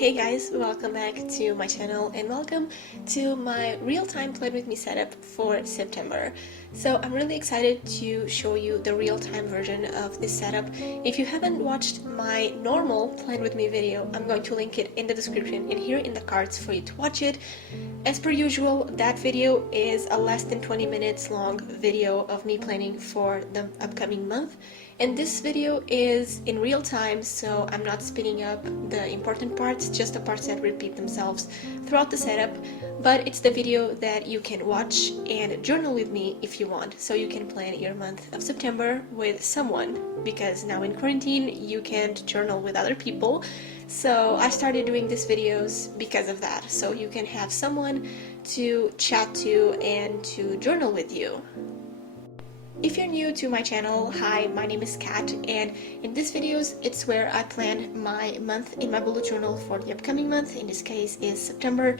Hey guys, welcome back to my channel and welcome to my real-time Plan With Me setup for September. So I'm really excited to show you the real-time version of this setup. If you haven't watched my normal Plan With Me video, I'm going to link it in the description and here in the cards for you to watch it. As per usual, that video is a less than 20 minutes long video of me planning for the upcoming month. And this video is in real time, so I'm not speeding up the important parts, just the parts that repeat themselves throughout the setup. But it's the video that you can watch and journal with me if you want, so you can plan your month of September with someone, because now in quarantine you can't journal with other people. So I started doing these videos because of that, so you can have someone to chat to and to journal with you. If you're new to my channel, hi, my name is Kat, and in these videos it's where I plan my month in my bullet journal for the upcoming month. In this case is September,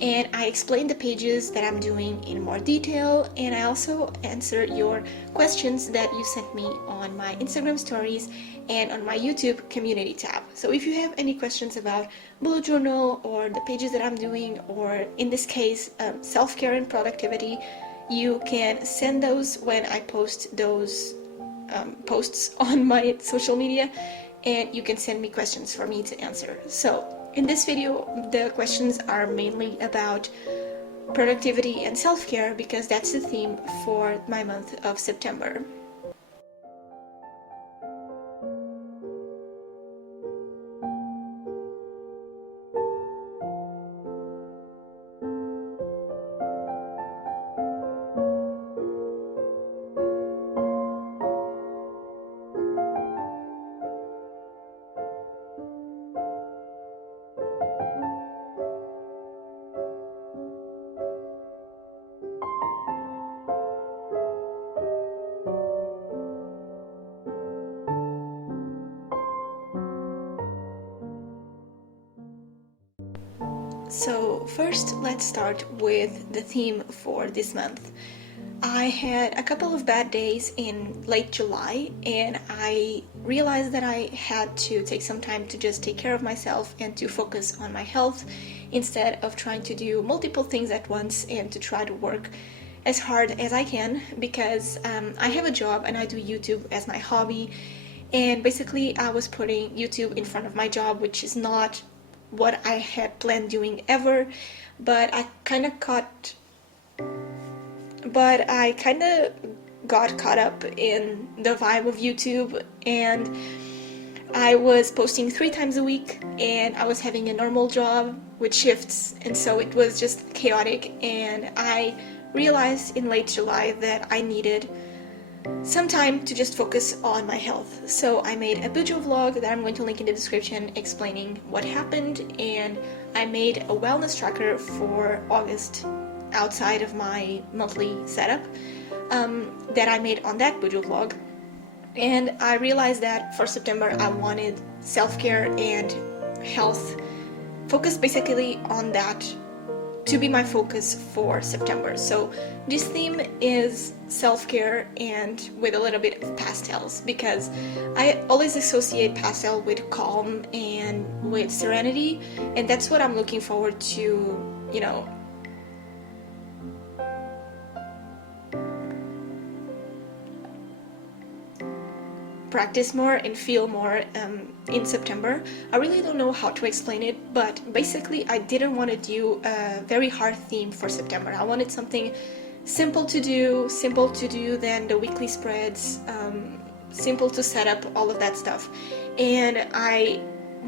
and I explain the pages that I'm doing in more detail, and I also answer your questions that you sent me on my Instagram stories and on my YouTube community tab. So if you have any questions about bullet journal or the pages that I'm doing, or in this case self-care and productivity, you can send those when I post those posts on my social media, and you can send me questions for me to answer. So in this video, the questions are mainly about productivity and self-care because that's the theme for my month of September. So first, let's start with the theme for this month. I had a couple of bad days in late July, and I realized that I had to take some time to just take care of myself and to focus on my health instead of trying to do multiple things at once and to try to work as hard as I can, because I have a job and I do YouTube as my hobby, and basically I was putting YouTube in front of my job, which is not what I had planned doing ever, but I kind of got caught up in the vibe of YouTube, and I was posting 3 times a week, and I was having a normal job with shifts, and so it was just chaotic, and I realized in late July that I needed some time to just focus on my health. So I made a Bujo vlog that I'm going to link in the description explaining what happened, and I made a wellness tracker for August outside of my monthly setup that I made on that Bujo vlog. And I realized that for September I wanted self-care and health focused basically on that to be my focus for September. So this theme is self-care and with a little bit of pastels, because I always associate pastel with calm and with serenity, and that's what I'm looking forward to, you know, practice more and feel more in September. I really don't know how to explain it, but basically I didn't want to do a very hard theme for September. I wanted something simple to do than the weekly spreads, simple to set up, all of that stuff. And I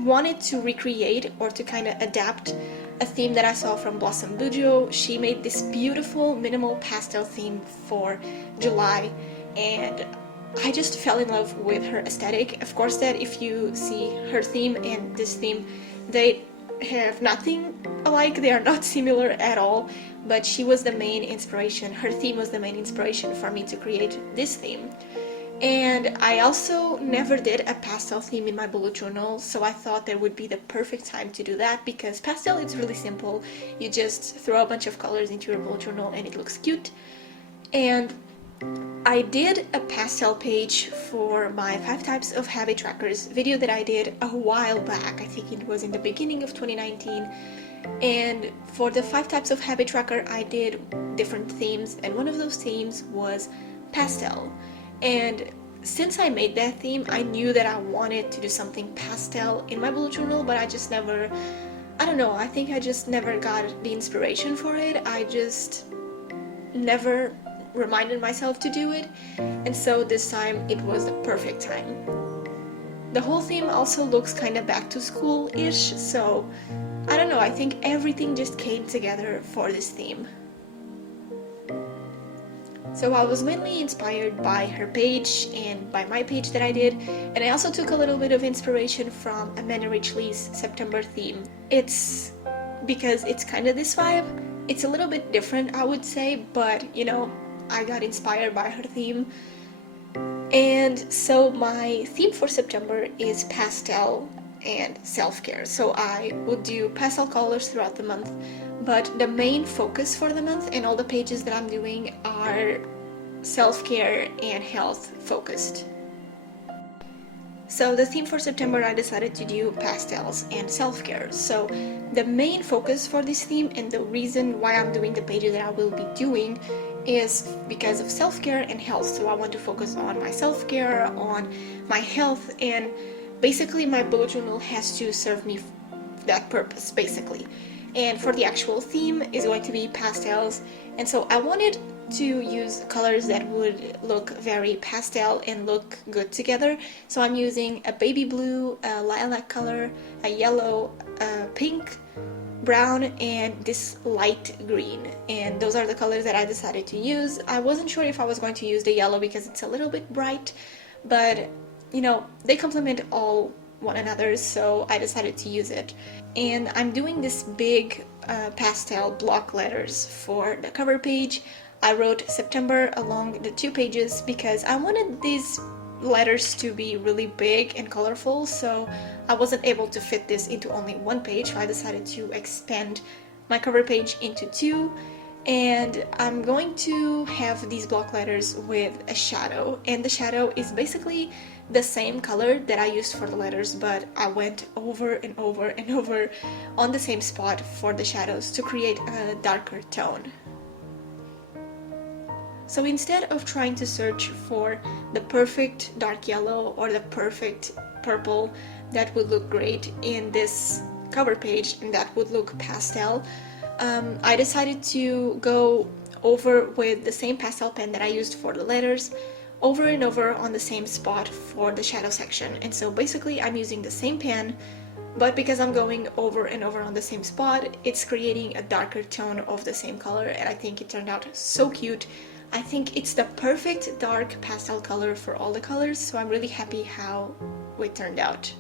wanted to recreate or to kind of adapt a theme that I saw from Blossom Bujo. She made this beautiful minimal pastel theme for July, and I just fell in love with her aesthetic. Of course, that if you see her theme and this theme, they have nothing alike, they are not similar at all, but she was the main inspiration, her theme was the main inspiration for me to create this theme. And I also never did a pastel theme in my bullet journal, so I thought there would be the perfect time to do that, because pastel is really simple. You just throw a bunch of colors into your bullet journal and it looks cute. And I did a pastel page for my 5 types of habit trackers video that I did a while back. I think it was in the beginning of 2019. And for the 5 types of habit tracker, I did different themes, and one of those themes was pastel. And since I made that theme, I knew that I wanted to do something pastel in my bullet journal, but I just never, I don't know, I think I just never got the inspiration for it. I just never reminded myself to do it, and so this time it was the perfect time. The whole theme also looks kind of back to school-ish, so I don't know, I think everything just came together for this theme. So I was mainly inspired by her page and by my page that I did, and I also took a little bit of inspiration from Amanda Richley's September theme. It's because it's kind of this vibe. It's a little bit different, I would say, but you know, I got inspired by her theme. And so my theme for September is pastel and self-care. So I would do pastel colors throughout the month, but the main focus for the month and all the pages that I'm doing are self-care and health focused. So the theme for September, I decided to do pastels and self-care. So the main focus for this theme and the reason why I'm doing the pages that I will be doing is because of self-care and health. So I want to focus on my self-care, on my health, and basically my bullet journal has to serve me that purpose, basically. And for the actual theme is going to be pastels, and so I wanted to use colors that would look very pastel and look good together. So I'm using a baby blue, a lilac color, a yellow, a pink, brown, and this light green, and those are the colors that I decided to use. I wasn't sure if I was going to use the yellow because it's a little bit bright, but you know, they complement all one another, so I decided to use it. And I'm doing this big pastel block letters for the cover page. I wrote September along the 2 pages because I wanted these letters to be really big and colorful, so I wasn't able to fit this into only 1 page, so I decided to expand my cover page into 2. And I'm going to have these block letters with a shadow, and the shadow is basically the same color that I used for the letters, but I went over and over and over on the same spot for the shadows to create a darker tone. So instead of trying to search for the perfect dark yellow or the perfect purple that would look great in this cover page and that would look pastel, I decided to go over with the same pastel pen that I used for the letters, over and over on the same spot for the shadow section. And so basically I'm using the same pen, but because I'm going over and over on the same spot, it's creating a darker tone of the same color, and I think it turned out so cute. I think it's the perfect dark pastel color for all the colors, so I'm really happy how it turned out.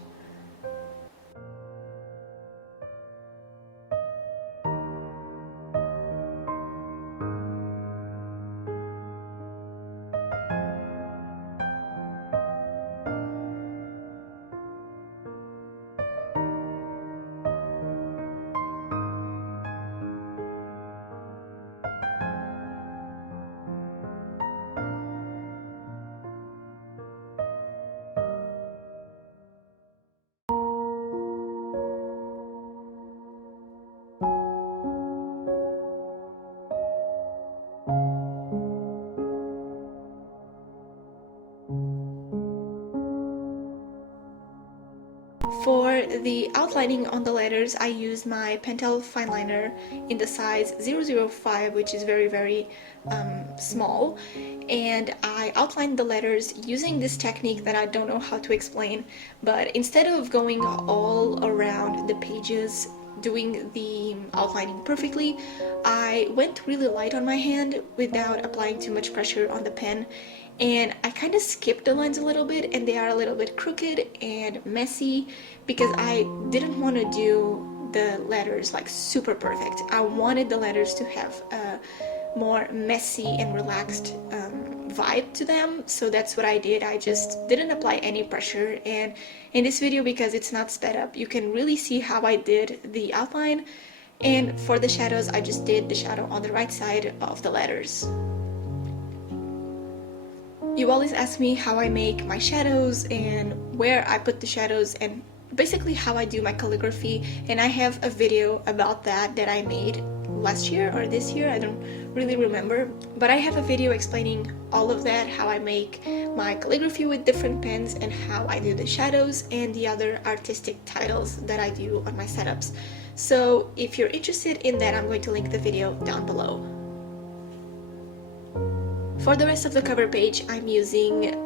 For the outlining on the letters, I used my pentel fine liner in the size 005, which is very small, and I outlined the letters using this technique that I don't know how to explain, but instead of going all around the pages doing the outlining perfectly, I went really light on my hand without applying too much pressure on the pen, and I kind of skipped the lines a little bit, and they are a little bit crooked and messy because I didn't want to do the letters like super perfect. I wanted the letters to have a more messy and relaxed vibe to them, so that's what I did. I just didn't apply any pressure, and in this video, because it's not sped up, you can really see how I did the outline. And for the shadows, I just did the shadow on the right side of the letters. You always ask me how I make my shadows and where I put the shadows and basically how I do my calligraphy, and I have a video about that I made last year or this year, I don't really remember, but I have a video explaining all of that, how I make my calligraphy with different pens and how I do the shadows and the other artistic titles that I do on my setups. So if you're interested in that, I'm going to link the video down below. For the rest of the cover page, I'm using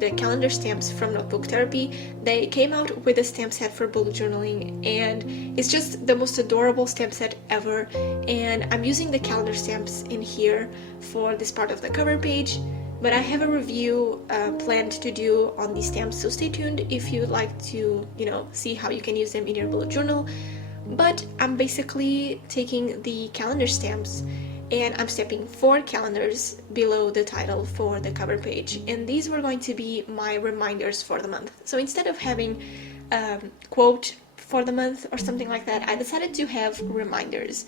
the calendar stamps from Notebook Therapy. They came out with a stamp set for bullet journaling, and it's just the most adorable stamp set ever, and I'm using the calendar stamps in here for this part of the cover page, but I have a review planned to do on these stamps, so stay tuned if you'd like to, see how you can use them in your bullet journal. But I'm basically taking the calendar stamps and I'm stamping 4 calendars below the title for the cover page, and these were going to be my reminders for the month. So instead of having quote for the month or something like that, I decided to have reminders.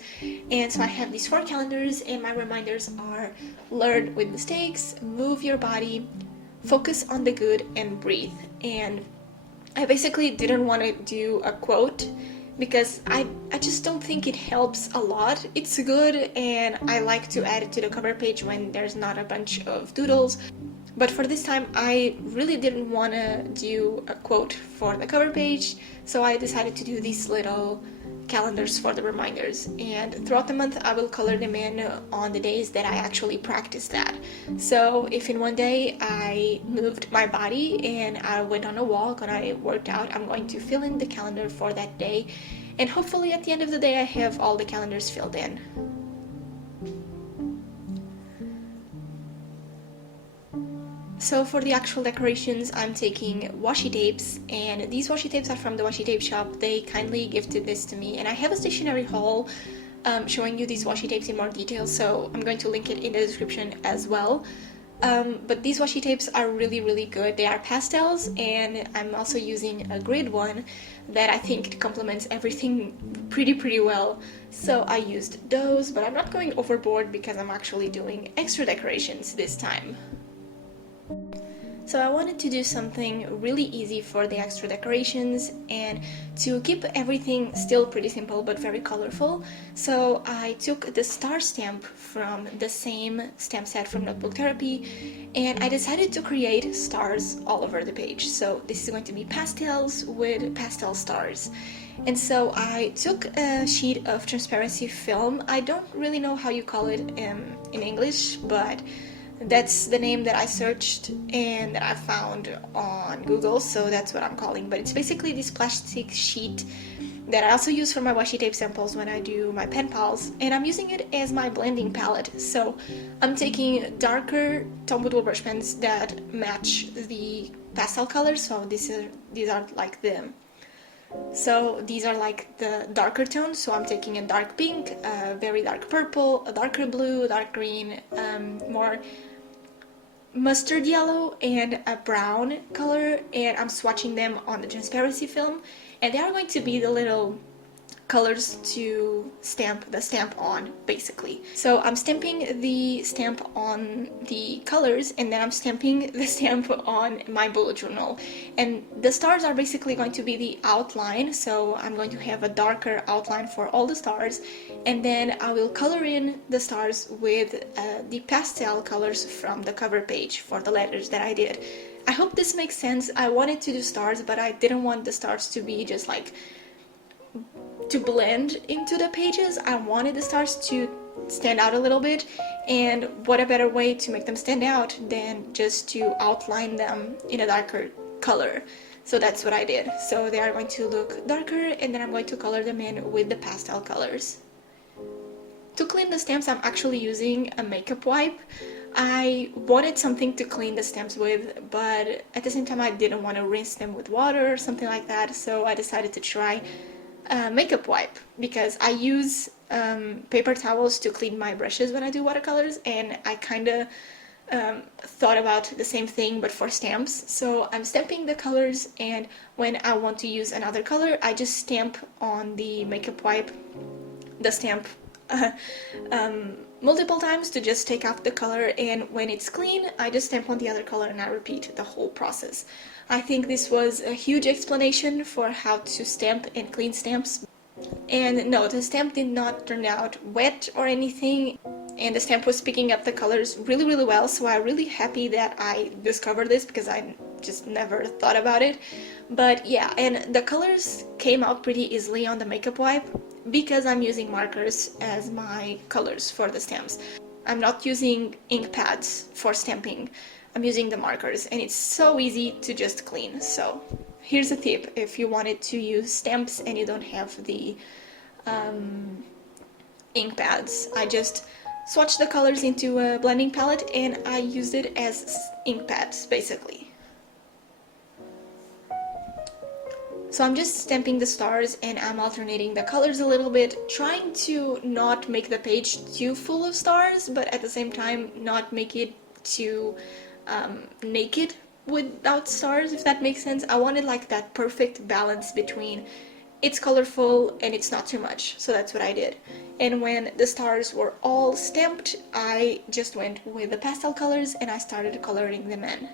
And so I have these 4 calendars, and my reminders are: learn with mistakes, move your body, focus on the good, and breathe. And I basically didn't want to do a quote because I just don't think it helps a lot. It's good, and I like to add it to the cover page when there's not a bunch of doodles. But for this time, I really didn't want to do a quote for the cover page, so I decided to do these little calendars for the reminders. And throughout the month, I will color them in on the days that I actually practice that. So if in one day I moved my body and I went on a walk and I worked out, I'm going to fill in the calendar for that day, and hopefully at the end of the day I have all the calendars filled in. So for the actual decorations, I'm taking washi tapes, and these washi tapes are from the washi tape shop. They kindly gifted this to me, and I have a stationery haul showing you these washi tapes in more detail, so I'm going to link it in the description as well. But these washi tapes are really good. They are pastels, and I'm also using a grid one that I think complements everything pretty well. So I used those, but I'm not going overboard because I'm actually doing extra decorations this time. So I wanted to do something really easy for the extra decorations and to keep everything still pretty simple but very colorful. So I took the star stamp from the same stamp set from Notebook Therapy, and I decided to create stars all over the page. So this is going to be pastels with pastel stars. And so I took a sheet of transparency film. I don't really know how you call it in English, but that's the name that I searched and that I found on Google, so that's what I'm calling. But it's basically this plastic sheet that I also use for my washi tape samples when I do my pen pals, and I'm using it as my blending palette. So I'm taking darker Tombow dual brush pens that match the pastel colors. So these are like these are like the darker tones, so I'm taking a dark pink, a very dark purple, a darker blue, dark green, more mustard yellow, and a brown color, and I'm swatching them on the transparency film, and they are going to be the little colors to stamp the stamp on, basically. So I'm stamping the stamp on the colors, and then I'm stamping the stamp on my bullet journal. And the stars are basically going to be the outline, so I'm going to have a darker outline for all the stars, and then I will color in the stars with the pastel colors from the cover page for the letters that I did. I hope this makes sense. I wanted to do stars, but I didn't want the stars to be just like to blend into the pages. I wanted the stars to stand out a little bit, and what a better way to make them stand out than just to outline them in a darker color. So that's what I did. So they are going to look darker, and then I'm going to color them in with the pastel colors. To clean the stamps, I'm actually using a makeup wipe. I wanted something to clean the stamps with, but at the same time I didn't want to rinse them with water or something like that, so I decided to try makeup wipe, because I use paper towels to clean my brushes when I do watercolors, and I kind of thought about the same thing but for stamps. So I'm stamping the colors, and when I want to use another color, I just stamp on the makeup wipe the stamp multiple times to just take off the color, and when it's clean, I just stamp on the other color and I repeat the whole process. I think this was a huge explanation for how to stamp and clean stamps. And no, the stamp did not turn out wet or anything, and the stamp was picking up the colors really well, so I'm really happy that I discovered this because I just never thought about it. But yeah, and the colors came out pretty easily on the makeup wipe because I'm using markers as my colors for the stamps. I'm not using ink pads for stamping, I'm using the markers, and it's so easy to just clean. So here's a tip if you wanted to use stamps and you don't have the ink pads. I just swatched the colors into a blending palette and I used it as ink pads basically. So I'm just stamping the stars and I'm alternating the colors a little bit, trying to not make the page too full of stars, but at the same time not make it too naked without stars, if that makes sense. I wanted like that perfect balance between it's colorful and it's not too much, so that's what I did. And when the stars were all stamped, I just went with the pastel colors and I started coloring them in.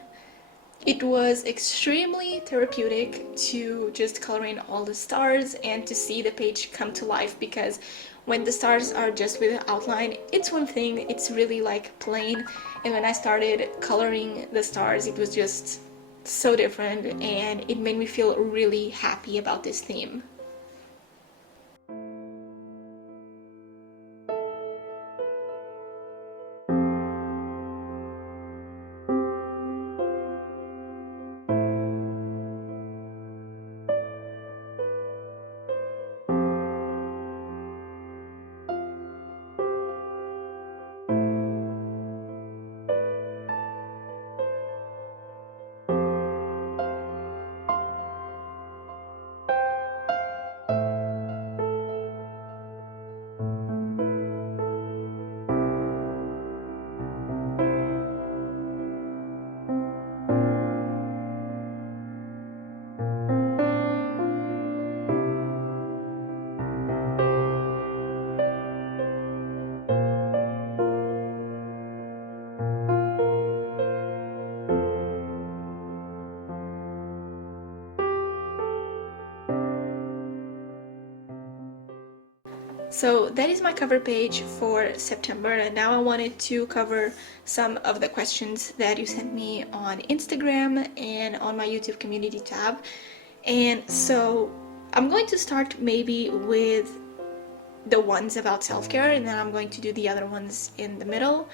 It was extremely therapeutic to just color in all the stars and to see the page come to life, because when the stars are just with the outline, it's one thing, it's really like plain, and when I started coloring the stars, it was just so different and it made me feel really happy about this theme. So that is my cover page for September, and now I wanted to cover some of the questions that you sent me on Instagram and on my YouTube community tab. And so I'm going to start maybe with the ones about self-care, and then I'm going to do the other ones in the middle.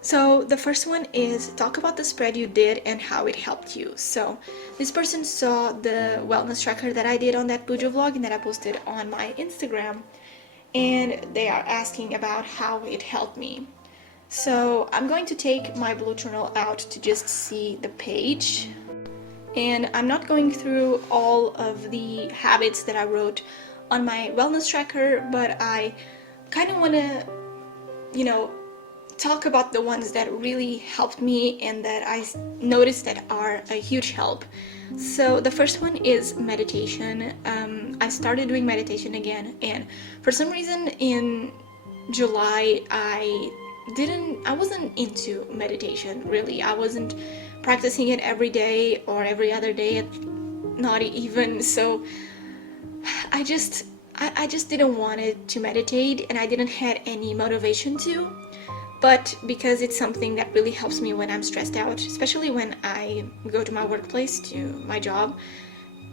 So the first one is talk about the spread you did and how it helped you. So this person saw the wellness tracker that I did on that Bujo vlog and that I posted on my Instagram, and they are asking about how it helped me. So I'm going to take my blue journal out to just see the page, and I'm not going through all of the habits that I wrote on my wellness tracker, but I kind of want to, talk about the ones that really helped me and that I noticed that are a huge help. So the first one is meditation. I started doing meditation again, and for some reason in July I wasn't into meditation really. I wasn't practicing it every day or every other day, not even. So I just didn't want it to meditate, and I didn't have any motivation to. But because it's something that really helps me when I'm stressed out, especially when I go to my workplace, to my job,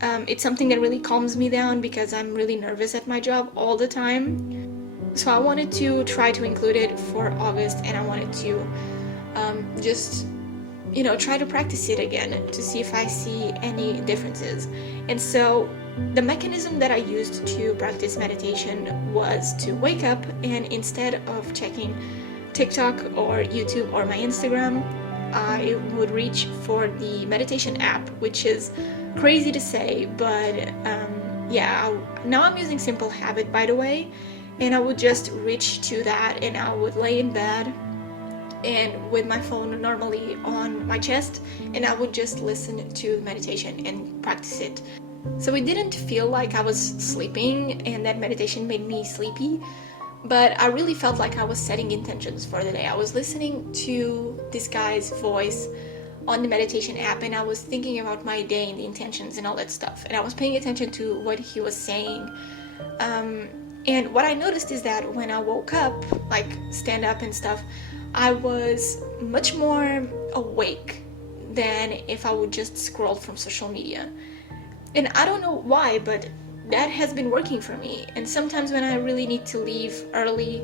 it's something that really calms me down because I'm really nervous at my job all the time. So I wanted to try to include it for August, and I wanted to just, try to practice it again to see if I see any differences. And so the mechanism that I used to practice meditation was to wake up, and instead of checking TikTok or YouTube or my Instagram, I would reach for the meditation app, which is crazy to say, but yeah, now I'm using Simple Habit, by the way, and I would just reach to that, and I would lay in bed and with my phone normally on my chest, and I would just listen to meditation and practice it. So it didn't feel like I was sleeping and that meditation made me sleepy, but I really felt like I was setting intentions for the day. I was listening to this guy's voice on the meditation app, and I was thinking about my day and the intentions and all that stuff, and I was paying attention to what he was saying. And what I noticed is that when I woke up, like stand up and stuff, I was much more awake than if I would just scroll from social media. And I don't know why, but that has been working for me. And sometimes when I really need to leave early,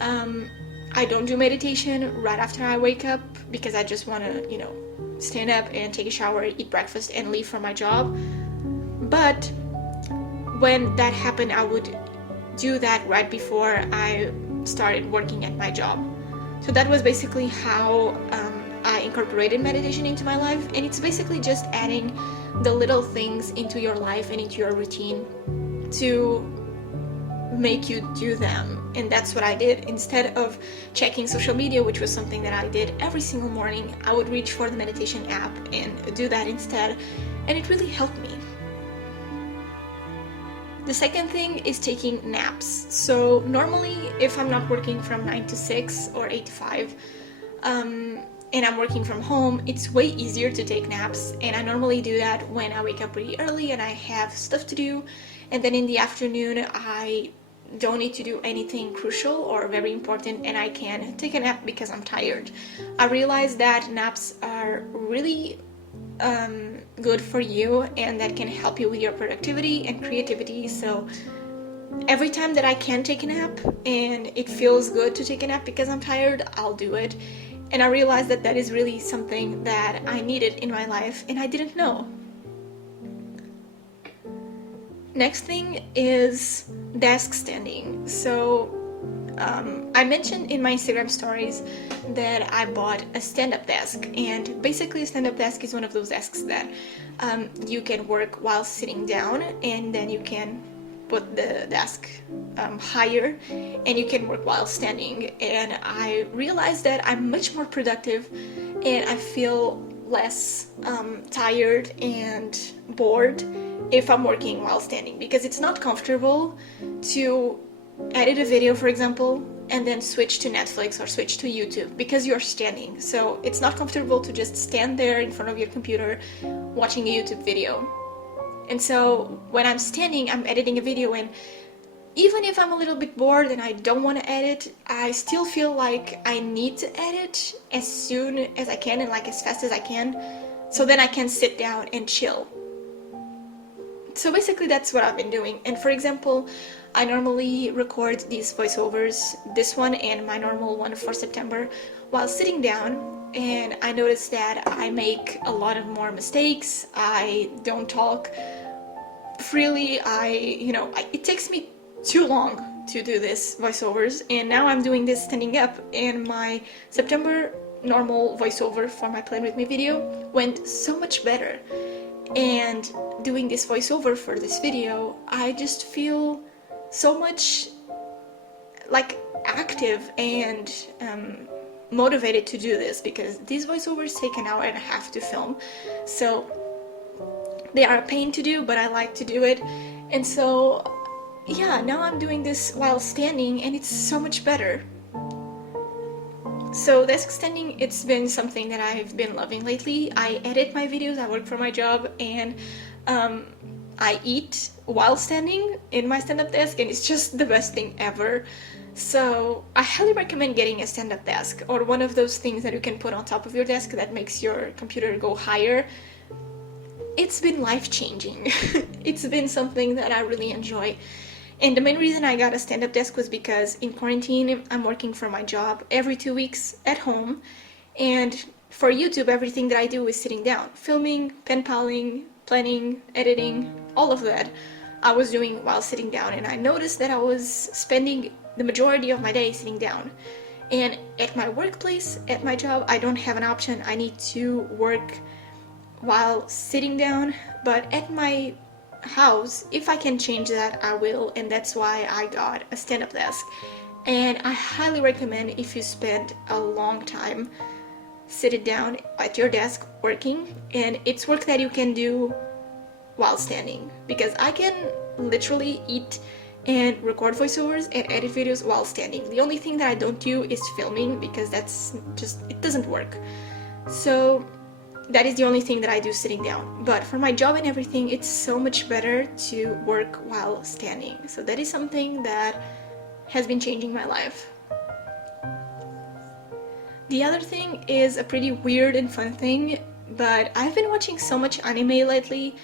I don't do meditation right after I wake up because I just want to, stand up and take a shower, eat breakfast, and leave for my job. But when that happened, I would do that right before I started working at my job. So that was basically how I incorporated meditation into my life, and it's basically just adding the little things into your life and into your routine to make you do them. And that's what I did. Instead of checking social media, which was something that I did every single morning, I would reach for the meditation app and do that instead, and it really helped me. The second thing is taking naps. So normally, if I'm not working from 9 to 6 or 8 to 5, and I'm working from home, it's way easier to take naps, and I normally do that when I wake up really early and I have stuff to do, and then in the afternoon I don't need to do anything crucial or very important, and I can take a nap because I'm tired. I realized that naps are really good for you, and that can help you with your productivity and creativity. So every time that I can take a nap and it feels good to take a nap because I'm tired, I'll do it. And I realized that that is really something that I needed in my life, and I didn't know. Next thing is desk standing. So I mentioned in my Instagram stories that I bought a stand-up desk, and basically a stand-up desk is one of those desks that you can work while sitting down, and then you can put the desk higher and you can work while standing. And I realized that I'm much more productive and I feel less tired and bored if I'm working while standing, because it's not comfortable to edit a video, for example, and then switch to Netflix or switch to YouTube because you're standing. So it's not comfortable to just stand there in front of your computer watching a YouTube video. And so when I'm standing, I'm editing a video, and even if I'm a little bit bored and I don't want to edit, I still feel like I need to edit as soon as I can and like as fast as I can, so then I can sit down and chill. So basically that's what I've been doing. And for example, I normally record these voiceovers, this one and my normal one for September, while sitting down. And I noticed that I make a lot of more mistakes. I don't talk freely. It takes me too long to do this voiceovers, and now I'm doing this standing up, and my September normal voiceover for my Plan With Me video went so much better. And doing this voiceover for this video, I just feel so much like active and motivated to do this, because these voiceovers take an hour and a half to film, so they are a pain to do, but I like to do it. And so yeah, now I'm doing this while standing and it's so much better. So desk standing, it's been something that I've been loving lately. I edit my videos, I work for my job, and I eat while standing in my stand-up desk, and it's just the best thing ever. So I highly recommend getting a stand-up desk, or one of those things that you can put on top of your desk that makes your computer go higher. It's been life-changing. It's been something that I really enjoy. And the main reason I got a stand-up desk was because in quarantine, I'm working for my job every 2 weeks at home. And for YouTube, everything that I do is sitting down. Filming, pen paling, planning, editing, all of that I was doing while sitting down. And I noticed that I was spending the majority of my day sitting down. And at my workplace, at my job, I don't have an option. I need to work while sitting down. But at my house, if I can change that, I will, and that's why I got a stand-up desk. And I highly recommend, if you spend a long time sitting down at your desk working, and it's work that you can do while standing, because I can literally eat and record voiceovers and edit videos while standing. The only thing that I don't do is filming, because that's just, it doesn't work. So that is the only thing that I do sitting down. But for my job and everything, it's so much better to work while standing. So that is something that has been changing my life. The other thing is a pretty weird and fun thing, but I've been watching so much anime lately.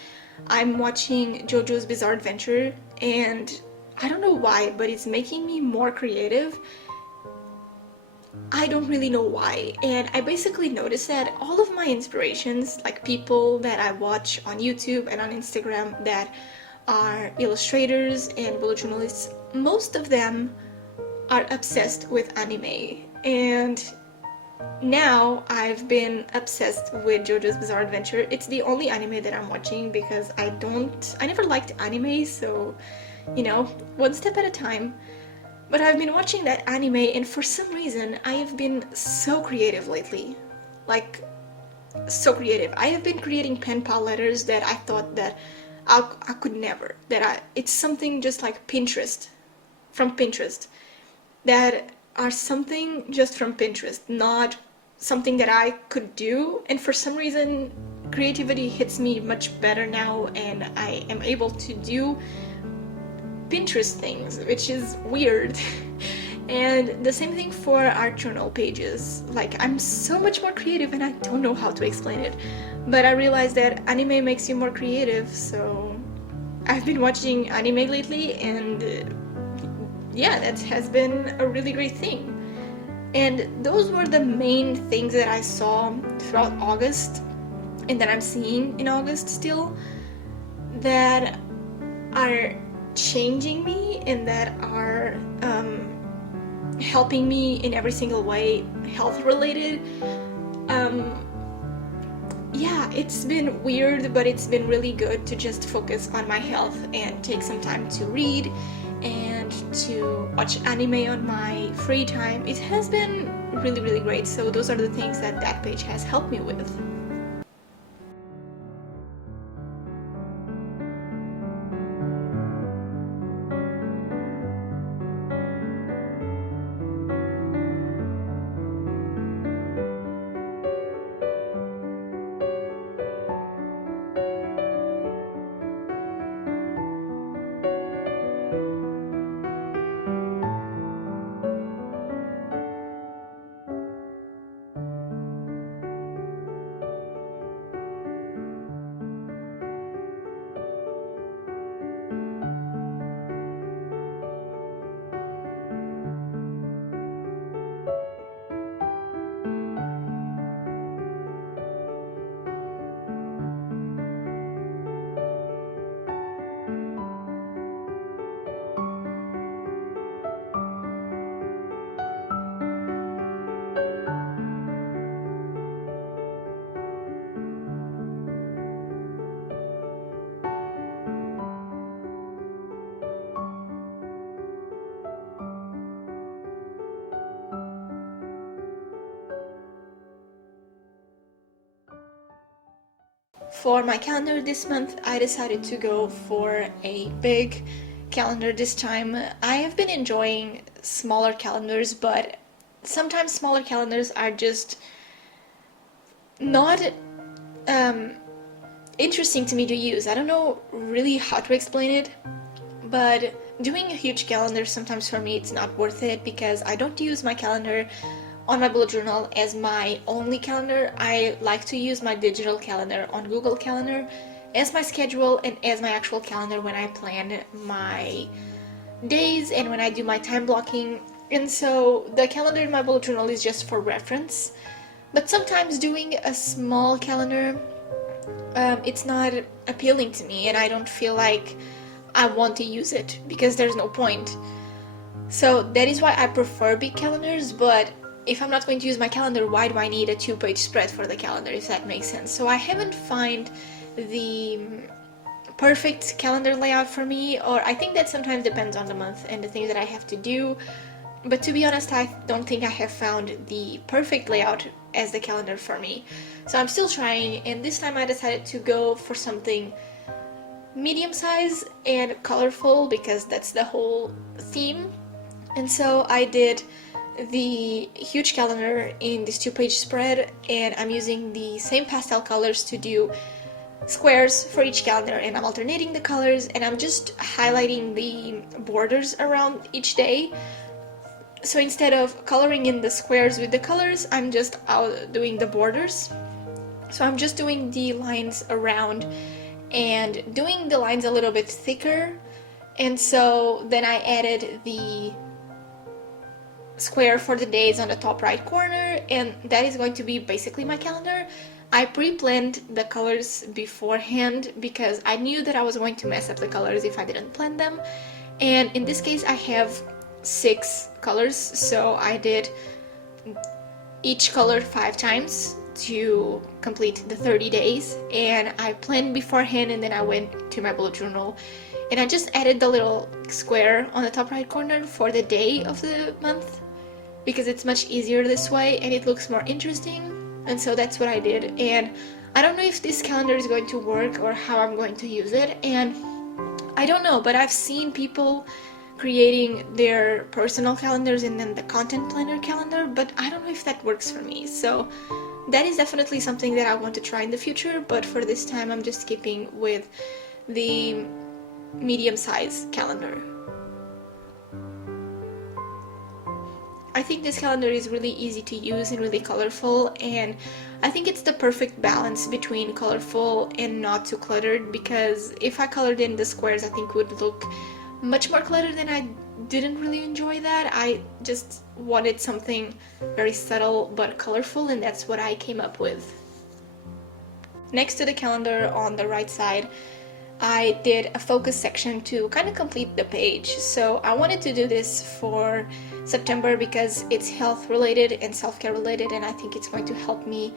I'm watching JoJo's Bizarre Adventure, and I don't know why, but it's making me more creative. I don't really know why, and I basically noticed that all of my inspirations, like people that I watch on YouTube and on Instagram that are illustrators and bullet journalists, most of them are obsessed with anime. And now I've been obsessed with JoJo's Bizarre Adventure. It's the only anime that I'm watching because I never liked anime, so, you know, one step at a time. But I've been watching that anime, and for some reason I have been so creative lately. Like, so creative. I have been creating pen pal letters that I thought that I could never. It's something just like Pinterest, from Pinterest, that are something just from Pinterest, not something that I could do. And for some reason, creativity hits me much better now, and I am able to do Pinterest things, which is weird. And the same thing for art journal pages. Like, I'm so much more creative, and I don't know how to explain it. But I realized that anime makes you more creative, so I've been watching anime lately, and yeah, that has been a really great thing. And those were the main things that I saw throughout August, and that I'm seeing in August still, that are changing me and that are helping me in every single way, health related. Yeah, it's been weird, but it's been really good to just focus on my health and take some time to read and to watch anime on my free time. It has been really, really great. So those are the things that that page has helped me with. For my calendar this month, I decided to go for a big calendar this time. I have been enjoying smaller calendars, but sometimes smaller calendars are just not interesting to me to use. I don't know really how to explain it, but doing a huge calendar sometimes for me it's not worth it, because I don't use my calendar on my bullet journal as my only calendar. I like to use my digital calendar on Google Calendar as my schedule and as my actual calendar when I plan my days and when I do my time blocking. And so the calendar in my bullet journal is just for reference. But sometimes doing a small calendar, it's not appealing to me, and I don't feel like I want to use it because there's no point. So that is why I prefer big calendars, but if I'm not going to use my calendar, why do I need a 2-page spread for the calendar, if that makes sense? So I haven't found the perfect calendar layout for me, or I think that sometimes depends on the month and the things that I have to do. But to be honest, I don't think I have found the perfect layout as the calendar for me. So I'm still trying, and this time I decided to go for something medium size and colorful because that's the whole theme. And so I did the huge calendar in this 2-page spread, and I'm using the same pastel colors to do squares for each calendar, and I'm alternating the colors, and I'm just highlighting the borders around each day. So instead of coloring in the squares with the colors, I'm just out doing the borders. So I'm just doing the lines around and doing the lines a little bit thicker. And so then I added the square for the days on the top right corner, and that is going to be basically my calendar. I pre-planned the colors beforehand because I knew that I was going to mess up the colors if I didn't plan them. And in this case I have 6 colors, so I did each color 5 times to complete the 30 days, and I planned beforehand, and then I went to my bullet journal and I just added the little square on the top right corner for the day of the month because it's much easier this way and it looks more interesting. And so that's what I did, and I don't know if this calendar is going to work or how I'm going to use it, and I don't know, but I've seen people creating their personal calendars and then the content planner calendar, but I don't know if that works for me. So that is definitely something that I want to try in the future, but for this time I'm just keeping with the medium size calendar. I think this calendar is really easy to use and really colorful, and I think it's the perfect balance between colorful and not too cluttered, because if I colored in the squares I think it would look much more cluttered and I didn't really enjoy that. I just wanted something very subtle but colorful, and that's what I came up with. Next to the calendar on the right side, I did a focus section to kind of complete the page. So I wanted to do this for September because it's health related and self-care related, and I think it's going to help me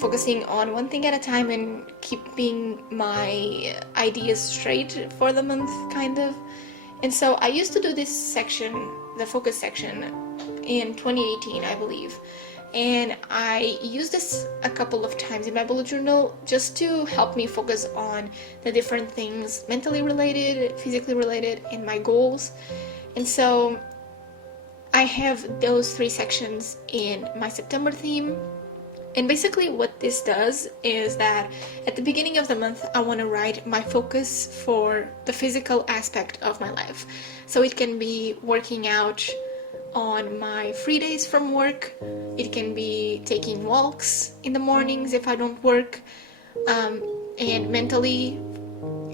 focusing on one thing at a time and keeping my ideas straight for the month, kind of. And so I used to do this section, the focus section, in 2018 I believe, and I used this a couple of times in my bullet journal just to help me focus on the different things mentally related, physically related, and my goals. And so I have those 3 sections in my September theme. And basically what this does is that at the beginning of the month I want to write my focus for the physical aspect of my life. So it can be working out on my free days from work, it can be taking walks in the mornings if I don't work, and mentally.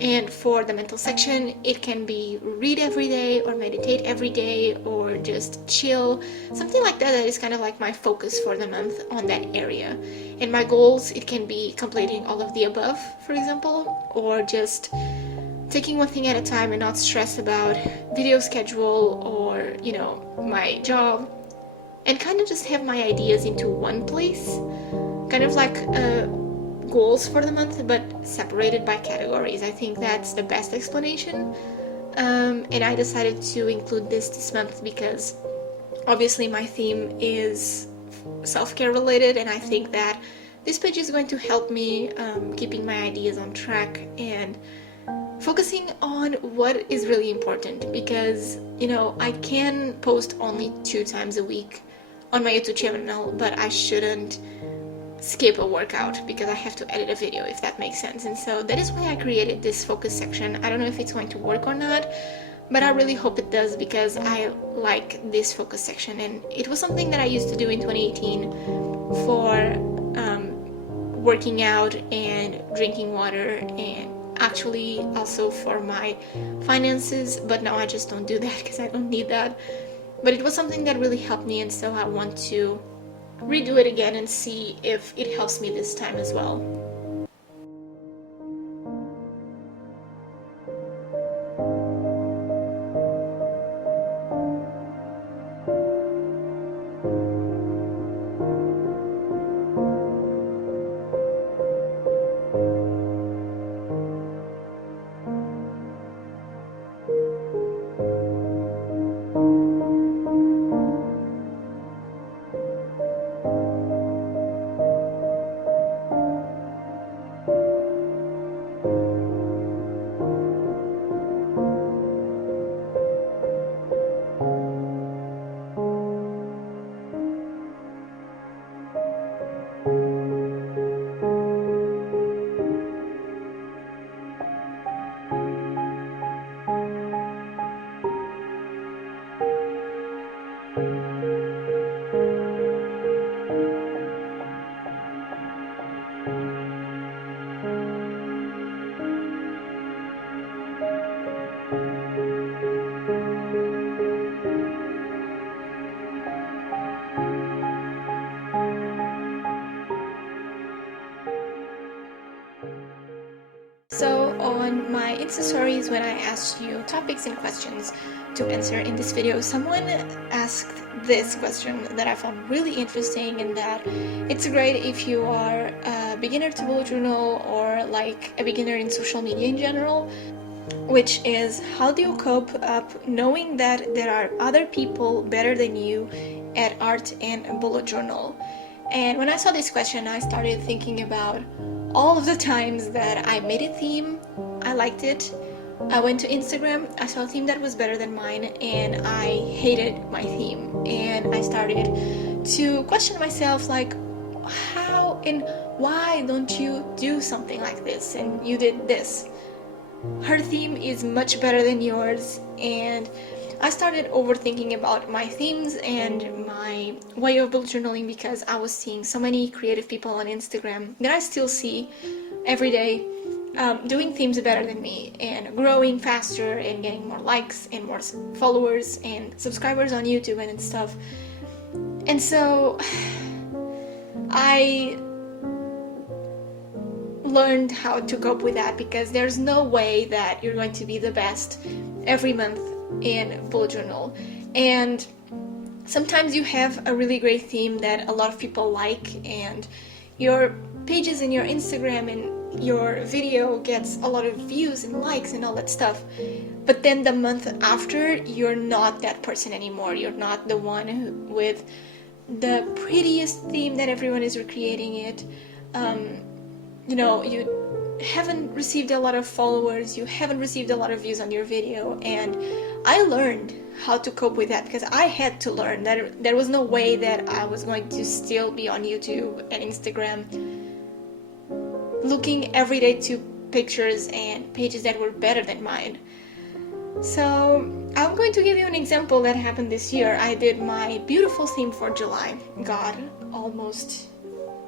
And for the mental section, it can be read every day or meditate every day or just chill, something like that. That is kind of like my focus for the month on that area. And my goals, it can be completing all of the above, for example, or just taking one thing at a time and not stress about video schedule or, you know, my job, and kind of just have my ideas into one place, kind of like goals for the month but separated by categories. I think that's the best explanation, and I decided to include this month because obviously my theme is self-care related, and I think that this page is going to help me keeping my ideas on track and focusing on what is really important, because, you know, I can post only 2 times a week on my YouTube channel, but I shouldn't skip a workout because I have to edit a video, if that makes sense. And so that is why I created this focus section. I don't know if it's going to work or not, but I really hope it does because I like this focus section, and it was something that I used to do in 2018 for working out and drinking water, and actually also for my finances, but now I just don't do that because I don't need that. But it was something that really helped me, and so I want to redo it again and see if it helps me this time as well. Insta stories when I asked you topics and questions to answer in this video, someone asked this question that I found really interesting, and that it's great if you are a beginner to bullet journal or like a beginner in social media in general, which is, how do you cope up knowing that there are other people better than you at art and bullet journal? And when I saw this question, I started thinking about all of the times that I made a theme, I liked it, I went to Instagram, I saw a theme that was better than mine, and I hated my theme. And I started to question myself, like, how and why don't you do something like this? And you did this. Her theme is much better than yours. And I started overthinking about my themes and my way of bullet journaling, because I was seeing so many creative people on Instagram that I still see every day doing themes better than me and growing faster and getting more likes and more followers and subscribers on YouTube and stuff. And so I learned how to cope with that, because there's no way that you're going to be the best every month in bullet journal. And sometimes you have a really great theme that a lot of people like, and your pages in your Instagram and your video gets a lot of views and likes and all that stuff, but then the month after, you're not that person anymore. You're not the one with the prettiest theme that everyone is recreating it. You know, you haven't received a lot of followers, you haven't received a lot of views on your video. And I learned how to cope with that, because I had to learn that there was no way that I was going to still be on YouTube and Instagram looking every day to pictures and pages that were better than mine. So I'm going to give you an example that happened this year. I did my beautiful theme for July. God,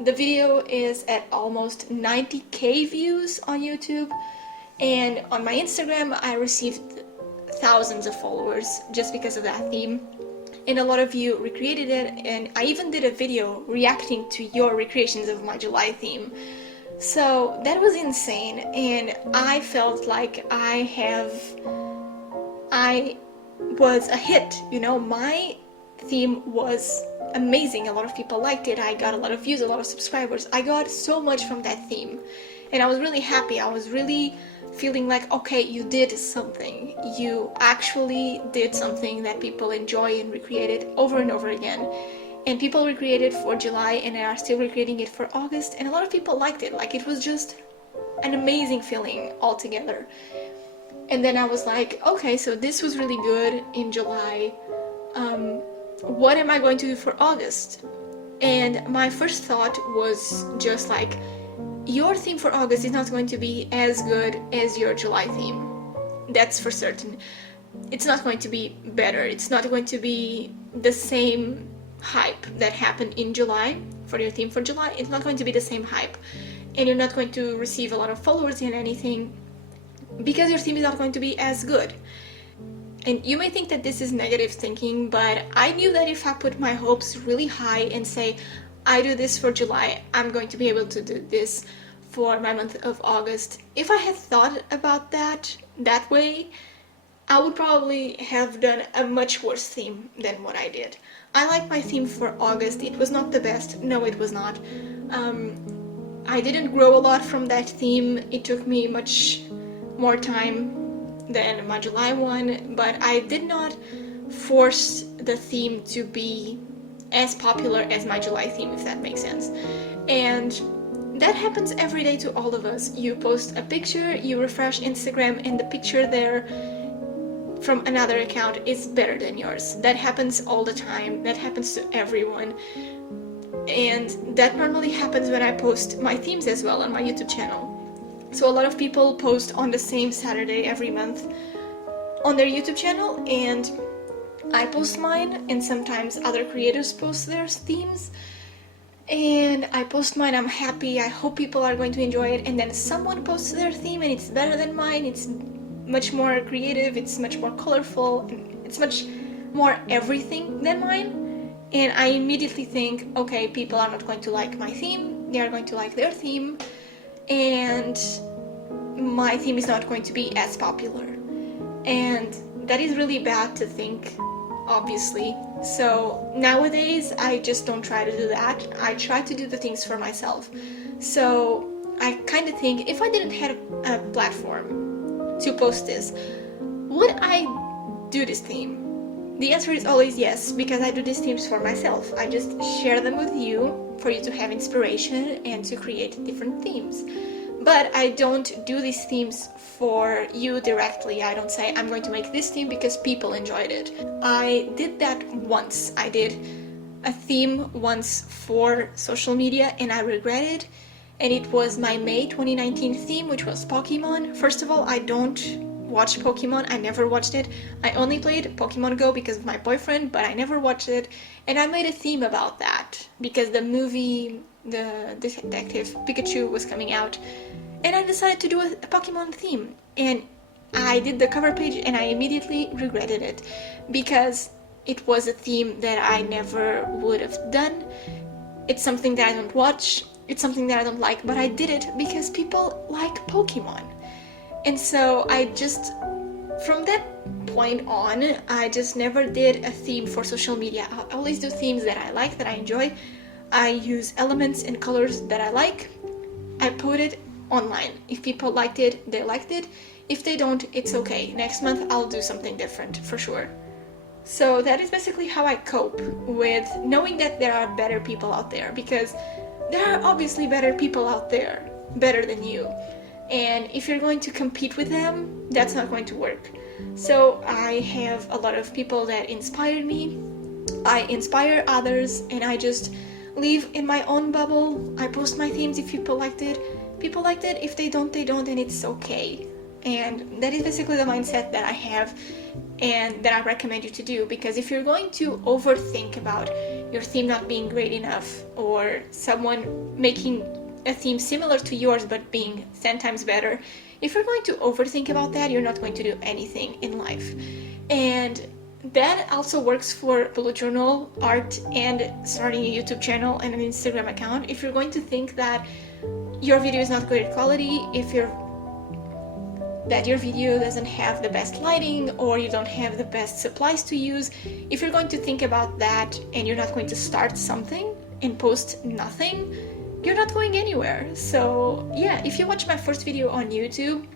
the video is at almost 90k views on YouTube, and on my Instagram I received thousands of followers just because of that theme. And a lot of you recreated it, and I even did a video reacting to your recreations of my July theme. So that was insane, and I felt like I was a hit, you know. My theme was amazing, a lot of people liked it, I got a lot of views, a lot of subscribers, I got so much from that theme, and I was really happy. I was really feeling like, okay, you did something, you actually did something that people enjoy and recreated over and over again. And people recreated for July, and are still recreating it for August, and a lot of people liked it. Like, it was just an amazing feeling altogether. And then I was like, okay, so this was really good in July. What am I going to do for August? And my first thought was just like, your theme for August is not going to be as good as your July theme. That's for certain. It's not going to be better. It's not going to be the same hype that happened in July for your theme for July. It's not going to be the same hype, and you're not going to receive a lot of followers in anything, because your theme is not going to be as good. And you may think that this is negative thinking, but I knew that if I put my hopes really high and say, I do this for July, I'm going to be able to do this for my month of August. If I had thought about that way, I would probably have done a much worse theme than what I did. I like my theme for August. It was not the best. No, it was not. I didn't grow a lot from that theme. It took me much more time than my July one, but I did not force the theme to be as popular as my July theme, if that makes sense. And that happens every day to all of us. You post a picture, you refresh Instagram, and the picture there from another account is better than yours. That happens all the time. That happens to everyone. And that normally happens when I post my themes as well on my YouTube channel. So a lot of people post on the same Saturday every month on their YouTube channel, and I post mine, and sometimes other creators post their themes, and I post mine, I'm happy, I hope people are going to enjoy it, and then someone posts their theme and it's better than mine, it's much more creative, it's much more colorful, and it's much more everything than mine, and I immediately think, okay, people are not going to like my theme, they are going to like their theme, and my theme is not going to be as popular. And that is really bad to think, obviously. So nowadays, I just don't try to do that. I try to do the things for myself. So I kind of think, if I didn't have a platform to post this, would I do this theme? The answer is always yes, because I do these themes for myself. I just share them with you for you to have inspiration and to create different themes. But I don't do these themes for you directly. I don't say, I'm going to make this theme because people enjoyed it. I did that once. I did a theme once for social media and I regret it. And it was my May 2019 theme, which was Pokemon. First of all, I don't watch Pokemon. I never watched it. I only played Pokemon Go because of my boyfriend, but I never watched it. And I made a theme about that because the movie, the Detective Pikachu, was coming out. And I decided to do a Pokemon theme. And I did the cover page and I immediately regretted it because it was a theme that I never would have done. It's something that I don't watch. It's something that I don't like, but I did it because people like Pokemon. And so I just, from that point on, I just never did a theme for social media. I always do themes that I like, that I enjoy. I use elements and colors that I like. I put it online. If people liked it, they liked it. If they don't, it's okay. Next month I'll do something different for sure. So that is basically how I cope with knowing that there are better people out there, because there are obviously better people out there, better than you. And if you're going to compete with them, that's not going to work. So I have a lot of people that inspire me. I inspire others, and I just live in my own bubble. I post my themes if people liked it. People liked it. If they don't, they don't, and it's okay. And that is basically the mindset that I have and that I recommend you to do, because if you're going to overthink about your theme not being great enough, or someone making a theme similar to yours but being 10 times better, if you're going to overthink about that, you're not going to do anything in life. And that also works for bullet journal art and starting a YouTube channel and an Instagram account. If you're going to think that your video is not great quality, that your video doesn't have the best lighting, or you don't have the best supplies to use, if you're going to think about that and you're not going to start something and post nothing, you're not going anywhere. So yeah, if you watch my first video on YouTube,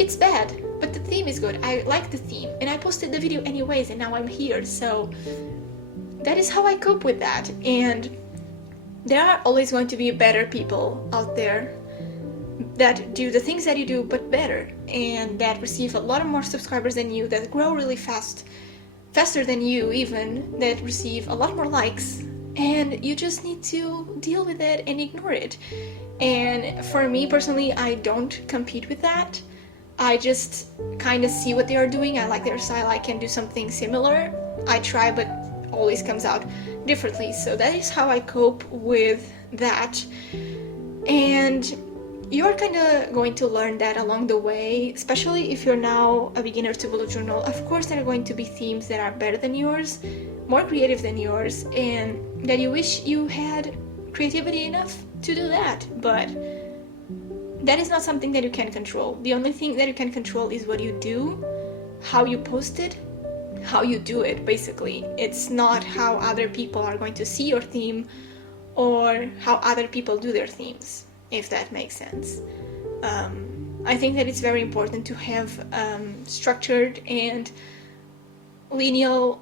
it's bad, but the theme is good. I like the theme and I posted the video anyways, and now I'm here. So that is how I cope with that. And there are always going to be better people out there that do the things that you do but better, and that receive a lot more subscribers than you, that grow really fast, faster than you even, that receive a lot more likes, and you just need to deal with it and ignore it. And for me personally, I don't compete with that. I just kind of see what they are doing. I like their style. I can do something similar. I try, but always comes out differently. So that is how I cope with that. And you're kind of going to learn that along the way, especially if you're now a beginner to bullet journal. Of course, there are going to be themes that are better than yours, more creative than yours, and that you wish you had creativity enough to do that. But that is not something that you can control. The only thing that you can control is what you do, how you post it, how you do it, basically. It's not how other people are going to see your theme or how other people do their themes, if that makes sense. I think that it's very important to have structured and linear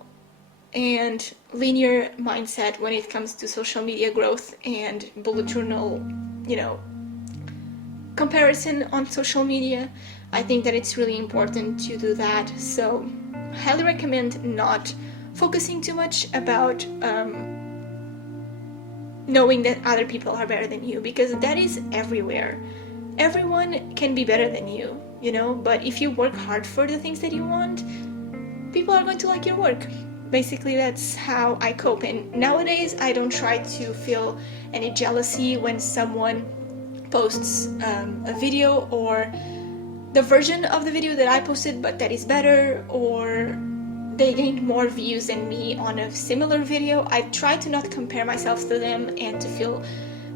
mindset when it comes to social media growth and bullet journal, comparison on social media. I think that it's really important to do that. So I highly recommend not focusing too much about knowing that other people are better than you, because that is everywhere. Everyone can be better than you, but if you work hard for the things that you want, people are going to like your work. Basically, that's how I cope. And nowadays, I don't try to feel any jealousy when someone posts a video or the version of the video that I posted but that is better, or they gained more views than me on a similar video. I try to not compare myself to them and to feel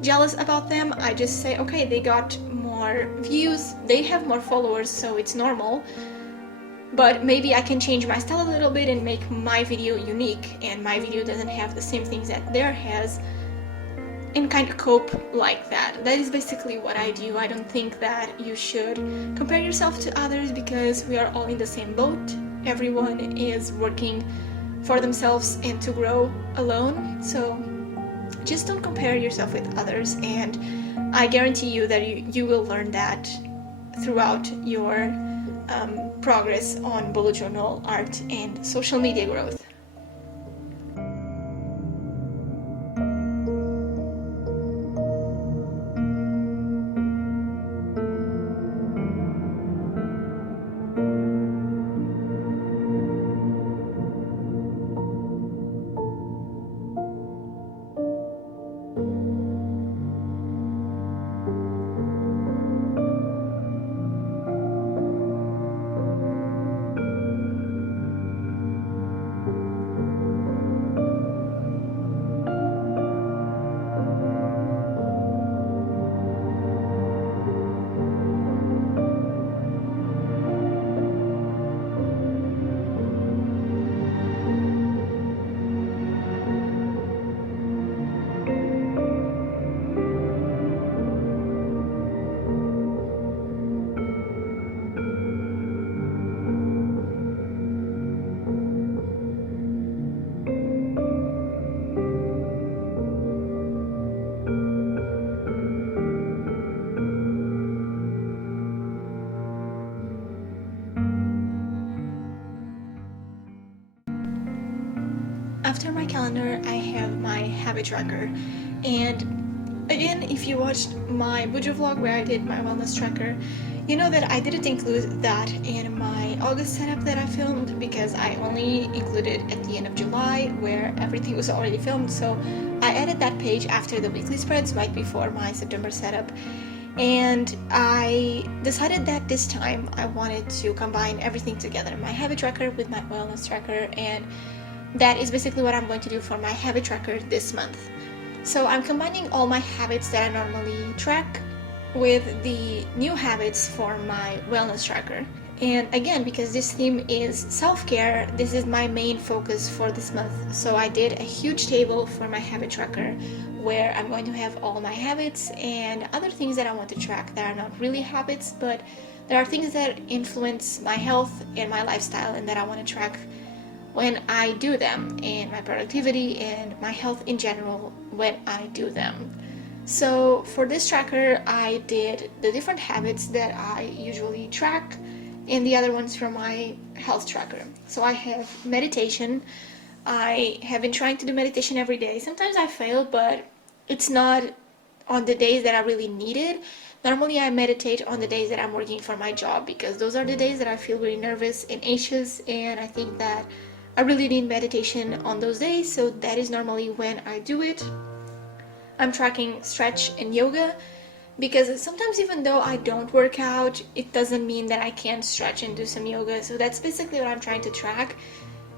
jealous about them. I just say, okay, they got more more views, they have more followers, so it's normal. But maybe I can change my style a little bit and make my video unique, and my video doesn't have the same things that theirs has, and kind of cope like that. That is basically what I do. I don't think that you should compare yourself to others, because we are all in the same boat. Everyone is working for themselves and to grow alone. So just don't compare yourself with others, and I guarantee you that you will learn that throughout your progress on bullet journal art and social media growth. After my calendar, I have my habit tracker, and again, if you watched my Bujo vlog where I did my wellness tracker, you know that I didn't include that in my August setup that I filmed, because I only included at the end of July where everything was already filmed. So I added that page after the weekly spreads right before my September setup, and I decided that this time I wanted to combine everything together, my habit tracker with my wellness tracker, and that is basically what I'm going to do for my habit tracker this month. So I'm combining all my habits that I normally track with the new habits for my wellness tracker. And again, because this theme is self-care, this is my main focus for this month. So I did a huge table for my habit tracker where I'm going to have all my habits and other things that I want to track that are not really habits, but there are things that influence my health and my lifestyle and that I want to track when I do them, and my productivity and my health in general when I do them. So for this tracker, I did the different habits that I usually track and the other ones from my health tracker. So I have meditation. I have been trying to do meditation every day. Sometimes I fail, but it's not on the days that I really need it. Normally I meditate on the days that I'm working for my job, because those are the days that I feel really nervous and anxious, and I think that I really need meditation on those days, so that is normally when I do it. I'm tracking stretch and yoga, because sometimes even though I don't work out, it doesn't mean that I can't stretch and do some yoga, so that's basically what I'm trying to track.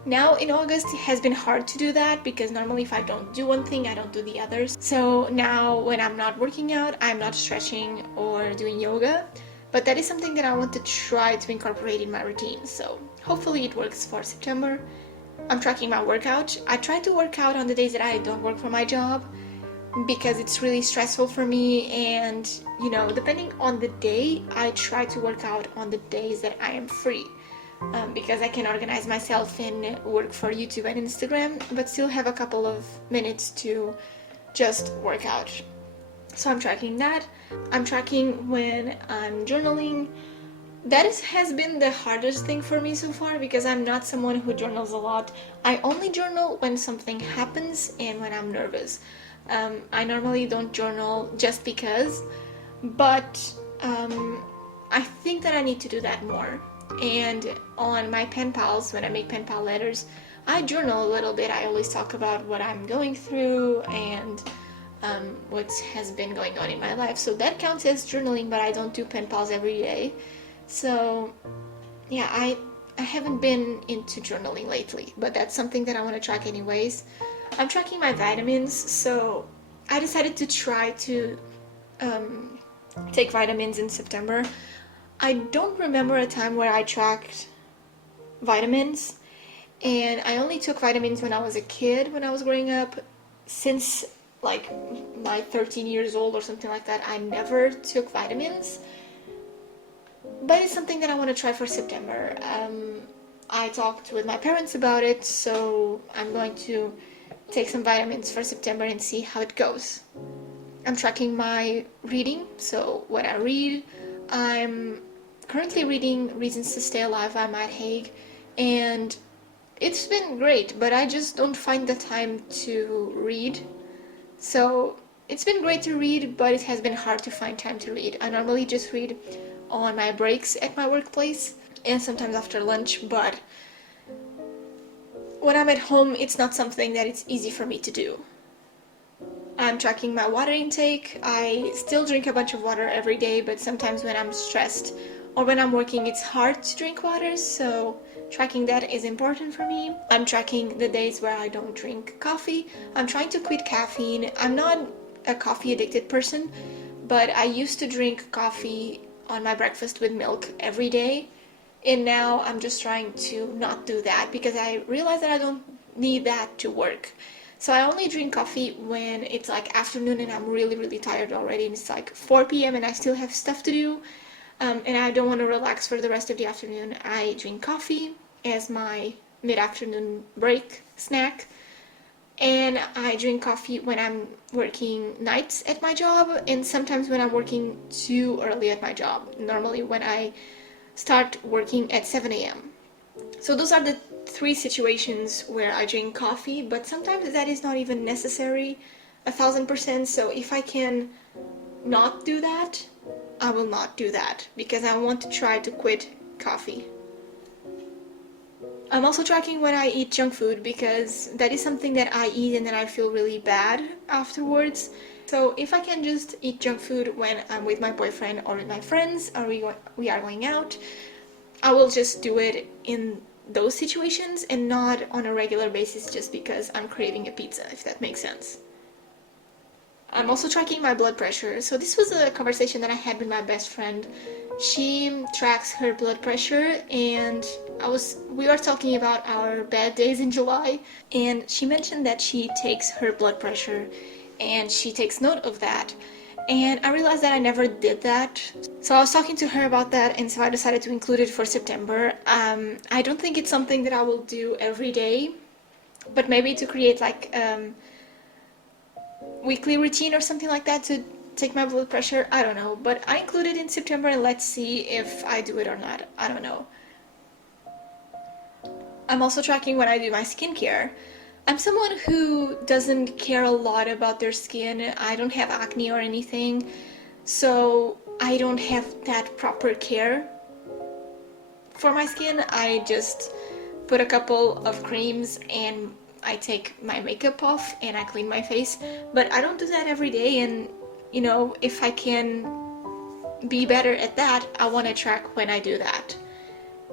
Now in August it has been hard to do that, because normally if I don't do one thing, I don't do the others. So now when I'm not working out, I'm not stretching or doing yoga, but that is something that I want to try to incorporate in my routine, so hopefully it works for September. I'm tracking my workout. I try to work out on the days that I don't work for my job, because it's really stressful for me, and you know, depending on the day, I try to work out on the days that I am free, because I can organize myself and work for YouTube and Instagram, but still have a couple of minutes to just work out. So I'm tracking that. I'm tracking when I'm journaling. That has been the hardest thing for me so far, because I'm not someone who journals a lot. I only journal when something happens and when I'm nervous. I normally don't journal just because, but I think that I need to do that more. And on my pen pals, when I make pen pal letters, I journal a little bit. I always talk about what I'm going through and what has been going on in my life. So that counts as journaling, but I don't do pen pals every day. So yeah, I haven't been into journaling lately, but that's something that I want to track anyways. I'm tracking my vitamins, so I decided to try to take vitamins in September. I don't remember a time where I tracked vitamins, and I only took vitamins when I was a kid, when I was growing up. Since like my 13 years old or something like that, I never took vitamins, but it's something that I want to try for September. I talked with my parents about it, so I'm going to take some vitamins for September and see how it goes. I'm tracking my reading, so what I read. I'm currently reading Reasons to Stay Alive by Matt Haig, and it's been great, but I just don't find the time to read. So it's been great to read, but it has been hard to find time to read. I normally just read on my breaks at my workplace and sometimes after lunch, but when I'm at home, it's not something that it's easy for me to do. I'm tracking my water intake. I still drink a bunch of water every day, but sometimes when I'm stressed or when I'm working, it's hard to drink water, so tracking that is important for me. I'm tracking the days where I don't drink coffee. I'm trying to quit caffeine. I'm not a coffee addicted person, but I used to drink coffee on my breakfast with milk every day, and now I'm just trying to not do that because I realize that I don't need that to work. So I only drink coffee when it's like afternoon and I'm really tired already, and it's like 4 p.m. and I still have stuff to do, and I don't want to relax for the rest of the afternoon. I drink coffee as my mid-afternoon break snack, and I drink coffee when I'm working nights at my job, and sometimes when I'm working too early at my job, normally when I start working at 7 a.m. So those are the 3 situations where I drink coffee, but sometimes that is not even necessary 1000%. So if I can not do that, I will not do that because I want to try to quit coffee. I'm also tracking when I eat junk food because that is something that I eat and then I feel really bad afterwards. So if I can just eat junk food when I'm with my boyfriend or with my friends or we are going out, I will just do it in those situations and not on a regular basis just because I'm craving a pizza, if that makes sense. I'm also tracking my blood pressure. So this was a conversation that I had with my best friend. She tracks her blood pressure, and we were talking about our bad days in July, and she mentioned that she takes her blood pressure and she takes note of that. And I realized that I never did that. So I was talking to her about that, and so I decided to include it for September. I don't think it's something that I will do every day, but maybe to create like weekly routine or something like that to take my blood pressure. I don't know, but I include it in September and let's see if I do it or not. I don't know. I'm also tracking when I do my skincare. I'm someone who doesn't care a lot about their skin. I don't have acne or anything, so I don't have that proper care for my skin. I just put a couple of creams and I take my makeup off and I clean my face, but I don't do that every day, and you know, if I can be better at that, I want to track when I do that.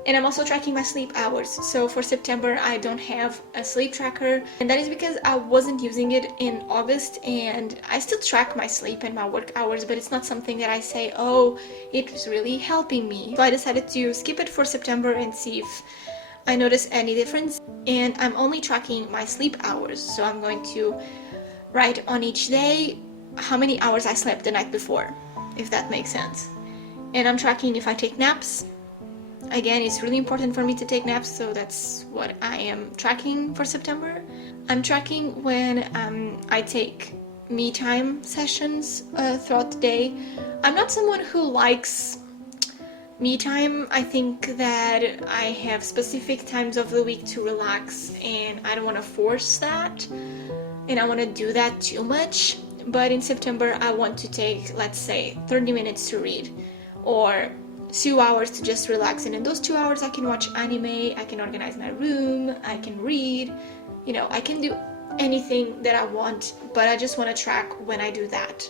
And I'm also tracking my sleep hours. So for September, I don't have a sleep tracker, and that is because I wasn't using it in August, and I still track my sleep and my work hours, but it's not something that I say, oh, it was really helping me. So I decided to skip it for September and see if I notice any difference. And I'm only tracking my sleep hours, so I'm going to write on each day how many hours I slept the night before, if that makes sense. And I'm tracking if I take naps. Again, it's really important for me to take naps, so that's what I am tracking for September. I'm tracking when I take me time sessions throughout the day. I'm not someone who likes me time. I think that I have specific times of the week to relax, and I don't want to force that, and I want to do that too much. But in September, I want to take, let's say, 30 minutes to read, or 2 hours to just relax, and in those 2 hours I can watch anime, I can organize my room, I can read, you know, I can do anything that I want, but I just want to track when I do that.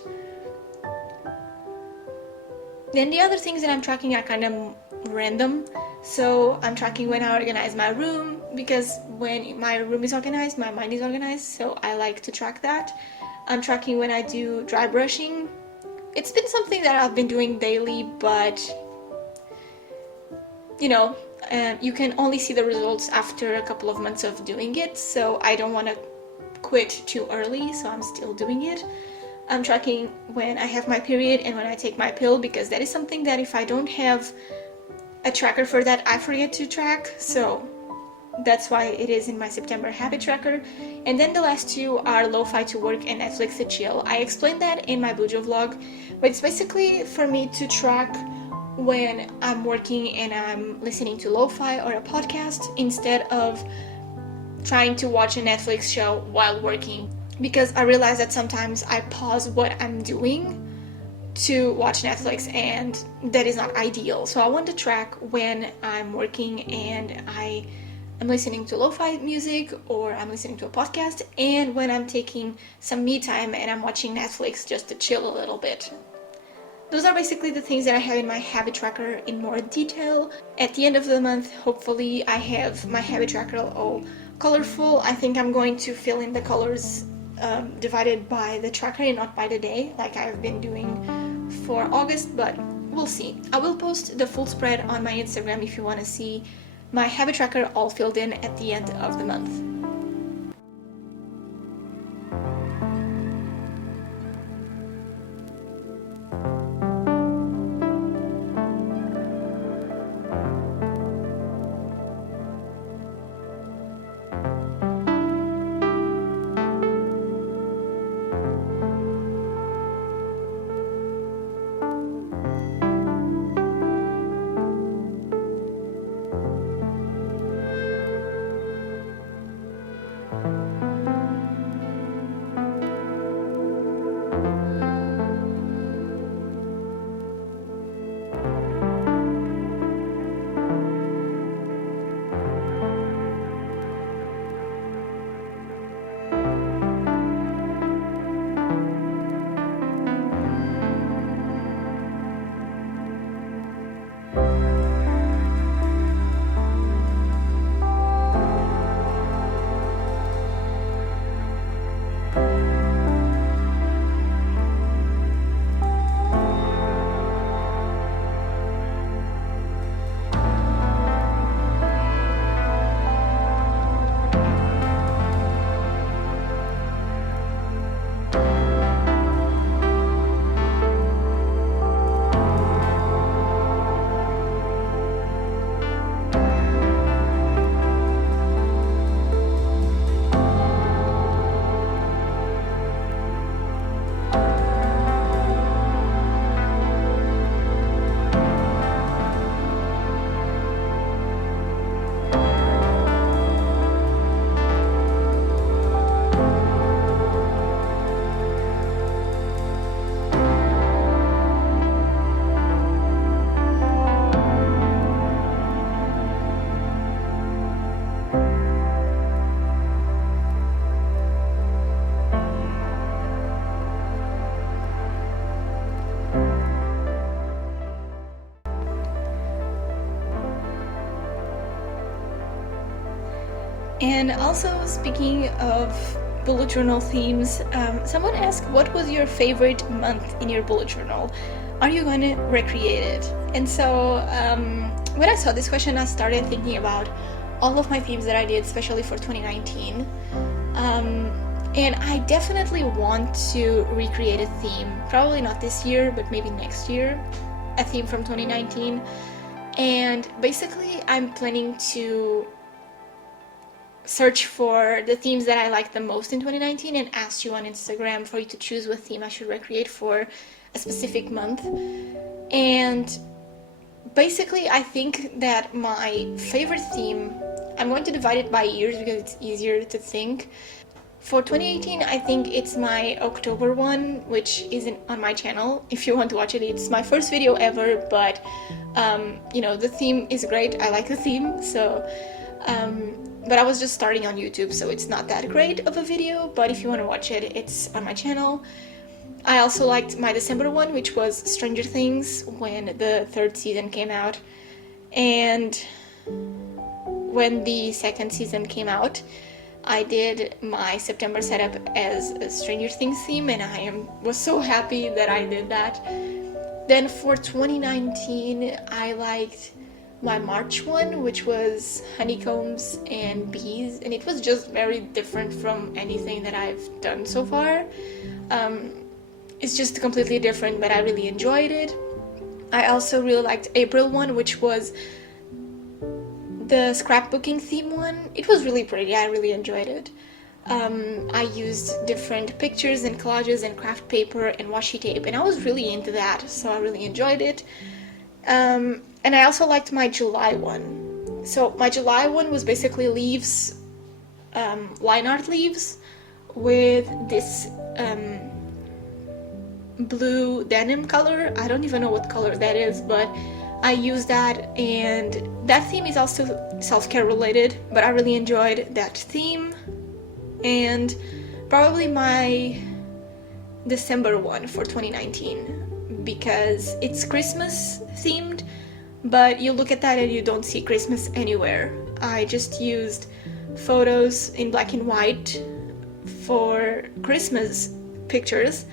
Then the other things that I'm tracking are kind of random. So I'm tracking when I organize my room, because when my room is organized, my mind is organized, so I like to track that. I'm tracking when I do dry brushing. it's been something that I've been doing daily, but you know, you can only see the results after a couple of months of doing it, so I don't want to quit too early, so I'm still doing it. I'm tracking when I have my period and when I take my pill, because that is something that if I don't have a tracker for that, I forget to track, so that's why it is in my September habit tracker. And then the last two are Lo-Fi to work and Netflix to chill. I explained that in my Bujo vlog, but it's basically for me to track when I'm working and I'm listening to lo-fi or a podcast instead of trying to watch a Netflix show while working, because I realize that sometimes I pause what I'm doing to watch Netflix, and that is not ideal. So I want to track when I'm working and I am listening to lo-fi music or I'm listening to a podcast, and when I'm taking some me time and I'm watching Netflix just to chill a little bit. Those are basically the things that I have in my habit tracker in more detail. At the end of the month, hopefully I have my habit tracker all colorful. I think I'm going to fill in the colors divided by the tracker and not by the day, like I've been doing for August, but we'll see. I will post the full spread on my Instagram if you want to see my habit tracker all filled in at the end of the month. And also, speaking of bullet journal themes, someone asked, what was your favorite month in your bullet journal? Are you going to recreate it? And so when I saw this question, I started thinking about all of my themes that I did, especially for 2019. And I definitely want to recreate a theme, probably not this year, but maybe next year, a theme from 2019. And basically, I'm planning to search for the themes that I liked the most in 2019 and ask you on Instagram for you to choose what theme I should recreate for a specific month. And basically, I think that my favorite theme, I'm going to divide it by years because it's easier to think. For 2018, I think it's my October one, which isn't on my channel. If you want to watch it, it's my first video ever, but you know, the theme is great. I like the theme, so but I was just starting on YouTube, so it's not that great of a video, but if you want to watch it, it's on my channel. I also liked my December one, which was Stranger Things, when the 3rd season came out, and when the 2nd season came out. I did my September setup as a Stranger Things theme, and was so happy that I did that. Then for 2019, I liked my March one, which was honeycombs and bees, and it was just very different from anything that I've done so far. It's just completely different, but I really enjoyed it. I also really liked April one, which was the scrapbooking theme one. It was really pretty. I really enjoyed it. I used different pictures and collages and craft paper and washi tape, and I was really into that, so I really enjoyed it. And I also liked my July one. So my July one was basically leaves, line art leaves with this blue denim color. I don't even know what color that is, but I used that, and that theme is also self-care related, but I really enjoyed that theme. And probably my December one for 2019, because it's Christmas themed, but you look at that and you don't see Christmas anywhere. I just used photos in black and white for Christmas pictures,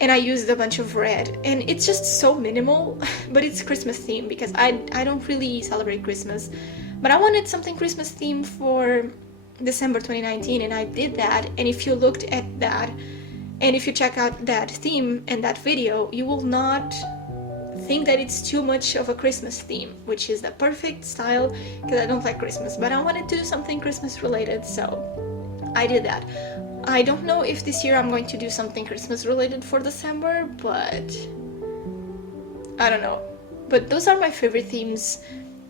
and I used a bunch of red, and it's just so minimal, but it's Christmas themed because I don't really celebrate Christmas, but I wanted something Christmas themed for December 2019, and I did that. And if you looked at that, and if you check out that theme and that video, you will not think that it's too much of a Christmas theme, which is the perfect style, because I don't like Christmas, but I wanted to do something Christmas related, so I did that. I don't know if this year I'm going to do something Christmas related for December, but I don't know. But those are my favorite themes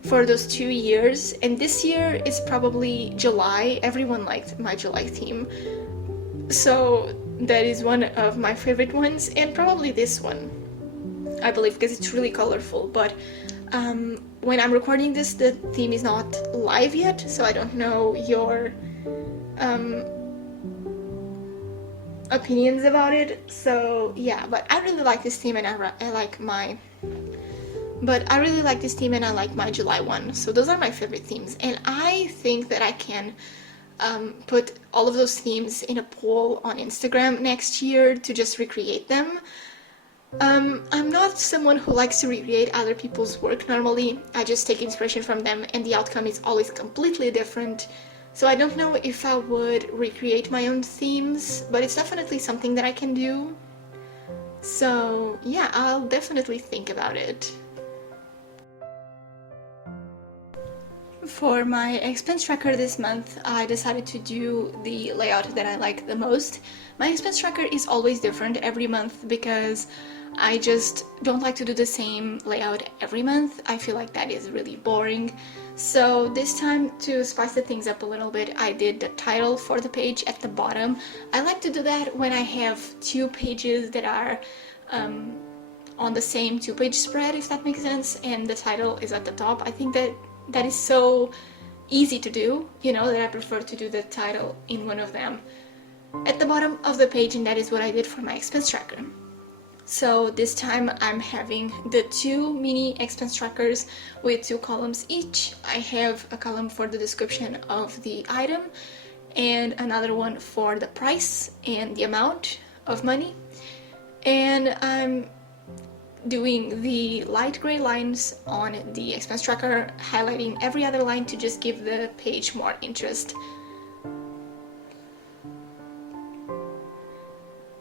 for those 2 years, and this year is probably July. Everyone liked my July theme, so that is one of my favorite ones, and probably this one, I believe, because it's really colorful. But when I'm recording this, the theme is not live yet, so I don't know your opinions about it. So yeah, but I really like this theme, and I like my July one. So those are my favorite themes, and I think that I can put all of those themes in a poll on Instagram next year to just recreate them. I'm not someone who likes to recreate other people's work normally. I just take inspiration from them, and the outcome is always completely different. So I don't know if I would recreate my own themes, but it's definitely something that I can do. So yeah, I'll definitely think about it. For my expense tracker this month, I decided to do the layout that I like the most. My expense tracker is always different every month because I just don't like to do the same layout every month. I feel like that is really boring. So this time, to spice the things up a little bit, I did the title for the page at the bottom. I like to do that when I have two pages that are on the same two-page spread, if that makes sense, and the title is at the top. I think that is so easy to do, you know, that I prefer to do the title in one of them at the bottom of the page, and that is what I did for my expense tracker. So this time I'm having the two mini expense trackers with 2 columns each. I have a column for the description of the item and another one for the price and the amount of money. And I'm doing the light gray lines on the expense tracker, highlighting every other line to just give the page more interest.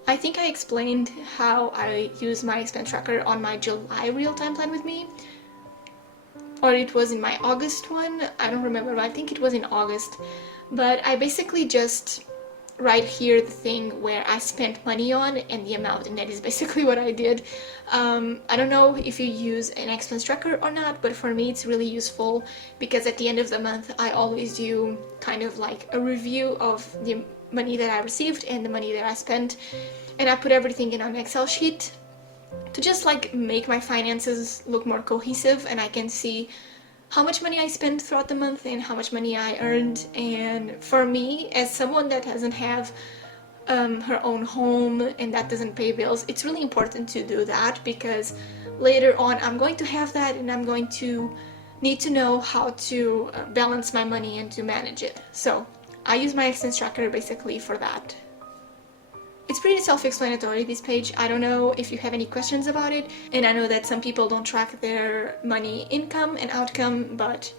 I think I explained how I use my expense tracker on my July real-time plan with me, or it was in my August one, I don't remember, but I think it was in August. But I basically just write here the thing where I spent money on and the amount, and that is basically what I did. I don't know if you use an expense tracker or not, but for me it's really useful because at the end of the month I always do kind of like a review of the money that I received and the money that I spent, and I put everything in an Excel sheet to just like make my finances look more cohesive, and I can see how much money I spent throughout the month and how much money I earned. And for me, as someone that doesn't have her own home and that doesn't pay bills, it's really important to do that because later on I'm going to have that, and I'm going to need to know how to balance my money and to manage it. So I use my expense tracker basically for that. It's pretty self-explanatory, this page. I don't know if you have any questions about it, and I know that some people don't track their money income and outcome, but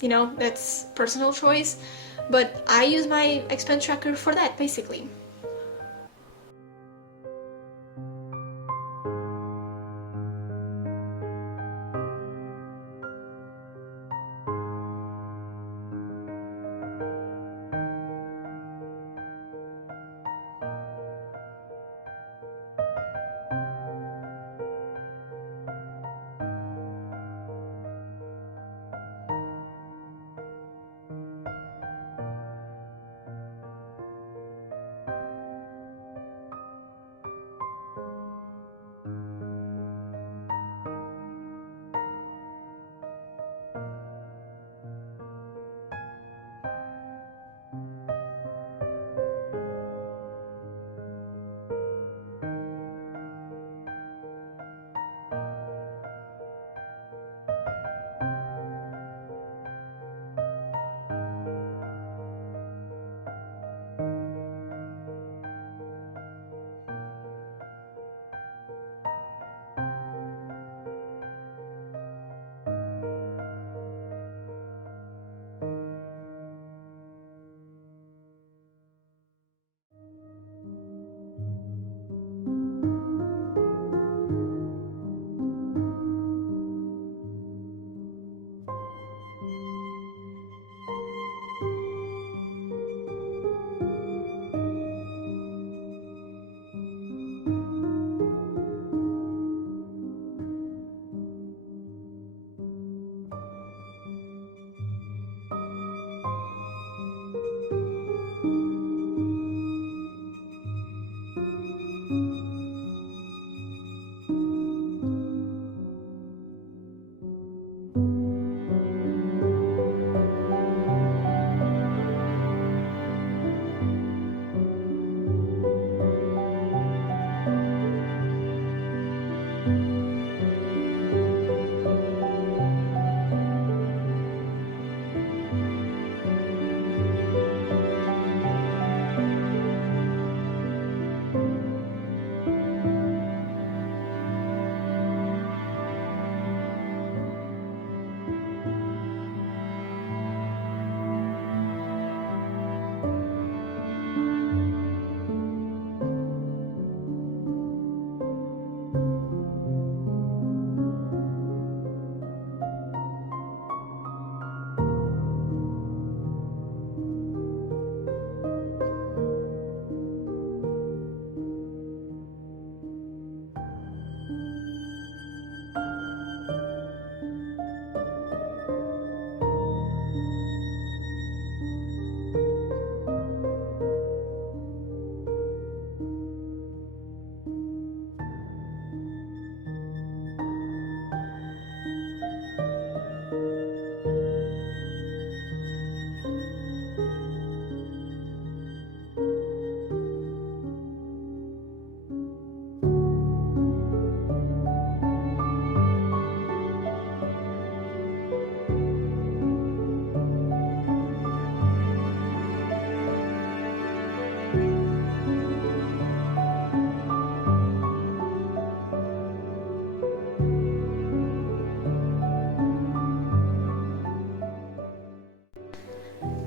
you know, that's personal choice. But I use my expense tracker for that, basically.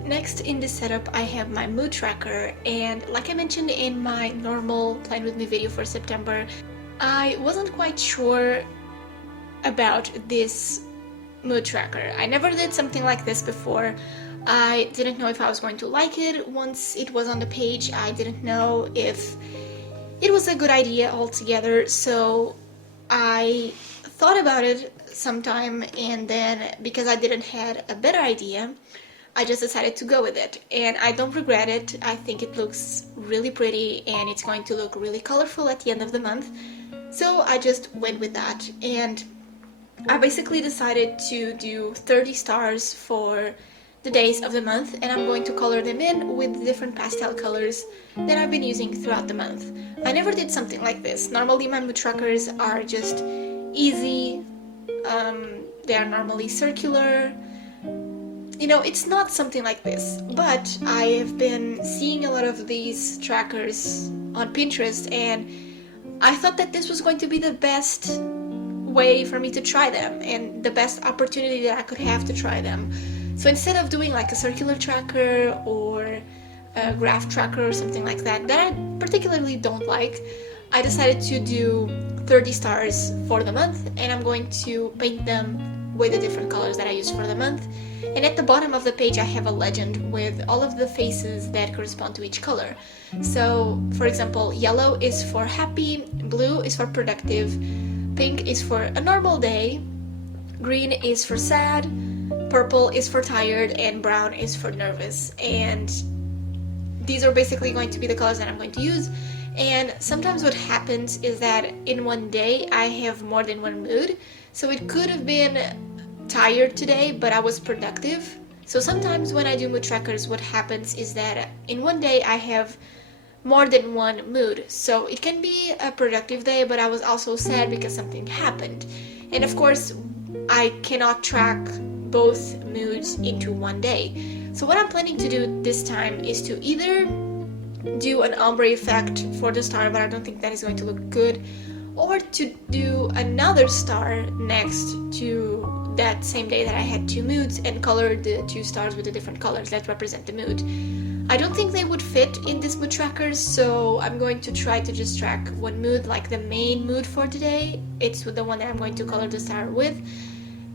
Next in this setup I have my mood tracker, and like I mentioned in my normal plan with me video for September, I wasn't quite sure about this mood tracker. I never did something like this before. I didn't know if I was going to like it once it was on the page. I didn't know if it was a good idea altogether, so I thought about it sometime, and then because I didn't have a better idea, I just decided to go with it, and I don't regret it. I think it looks really pretty and it's going to look really colorful at the end of the month, so I just went with that. And I basically decided to do 30 stars for the days of the month, and I'm going to color them in with different pastel colors that I've been using throughout the month. I never did something like this. Normally my mood trackers are just easy, they are normally circular, you know, it's not something like this, but I have been seeing a lot of these trackers on Pinterest, and I thought that this was going to be the best way for me to try them and the best opportunity that I could have to try them. So instead of doing like a circular tracker or a graph tracker or something like that, that I particularly don't like, I decided to do 30 stars for the month, and I'm going to paint them with the different colors that I use for the month. And at the bottom of the page I have a legend with all of the faces that correspond to each color. So for example, yellow is for happy, blue is for productive, pink is for a normal day, green is for sad, purple is for tired, and brown is for nervous. And these are basically going to be the colors that I'm going to use. And sometimes what happens is that in one day I have more than one mood. So it could have been tired today, but I was productive. So sometimes when I do mood trackers, what happens is that in one day I have more than one mood. So it can be a productive day, but I was also sad because something happened. And of course, I cannot track both moods into one day. So what I'm planning to do this time is to either do an ombre effect for the star, but I don't think that is going to look good, or to do another star next to that same day that I had two moods and color the two stars with the different colors that represent the mood. I don't think they would fit in this mood tracker, so I'm going to try to just track one mood, like the main mood for today. It's the one that I'm going to color the star with.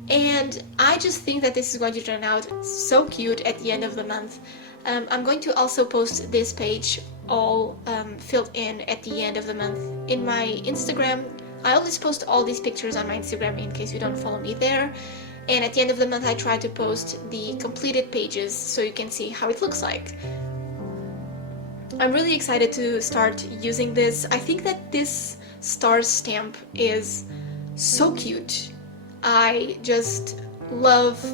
And I just think that this is going to turn out so cute at the end of the month. I'm going to also post this page all filled in at the end of the month in my Instagram. I always post all these pictures on my Instagram in case you don't follow me there. And at the end of the month I try to post the completed pages so you can see how it looks like. I'm really excited to start using this. I think that this star stamp is so cute. I just love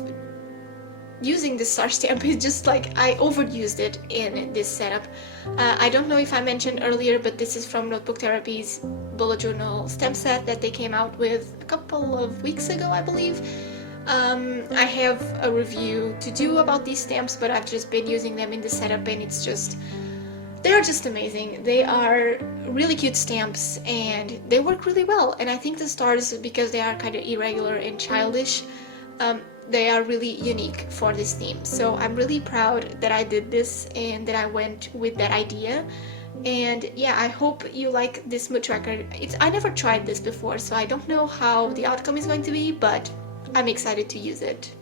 using this star stamp. It's just like I overused it in this setup. I don't know if I mentioned earlier, but this is from Notebook Therapy's bullet journal stamp set that they came out with a couple of weeks ago, I believe. I have a review to do about these stamps, but I've just been using them in the setup, and it's just, they're just amazing. They are really cute stamps and they work really well. And I think the stars, because they are kind of irregular and childish, they are really unique for this theme. So I'm really proud that I did this and that I went with that idea. And yeah, I hope you like this mood tracker. I never tried this before, so I don't know how the outcome is going to be, but I'm excited to use it.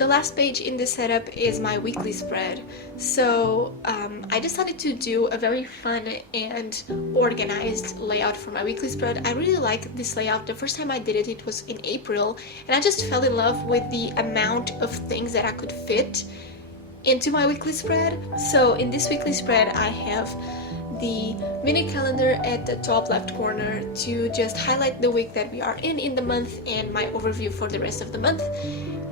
The last page in this setup is my weekly spread. So I decided to do a very fun and organized layout for my weekly spread. I really like this layout. The first time I did it, it was in April, and I just fell in love with the amount of things that I could fit into my weekly spread. So in this weekly spread, I have the mini calendar at the top left corner to just highlight the week that we are in the month and my overview for the rest of the month.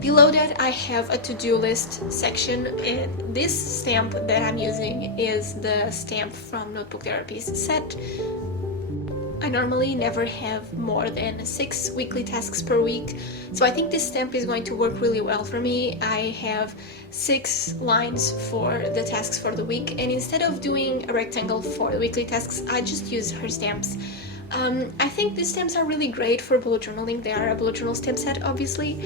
Below that, I have a to-do list section, and this stamp that I'm using is the stamp from Notebook Therapy's set. I normally never have more than 6 weekly tasks per week, so I think this stamp is going to work really well for me. I have 6 lines for the tasks for the week, and instead of doing a rectangle for the weekly tasks, I just use her stamps. I think these stamps are really great for bullet journaling. They are a bullet journal stamp set, obviously,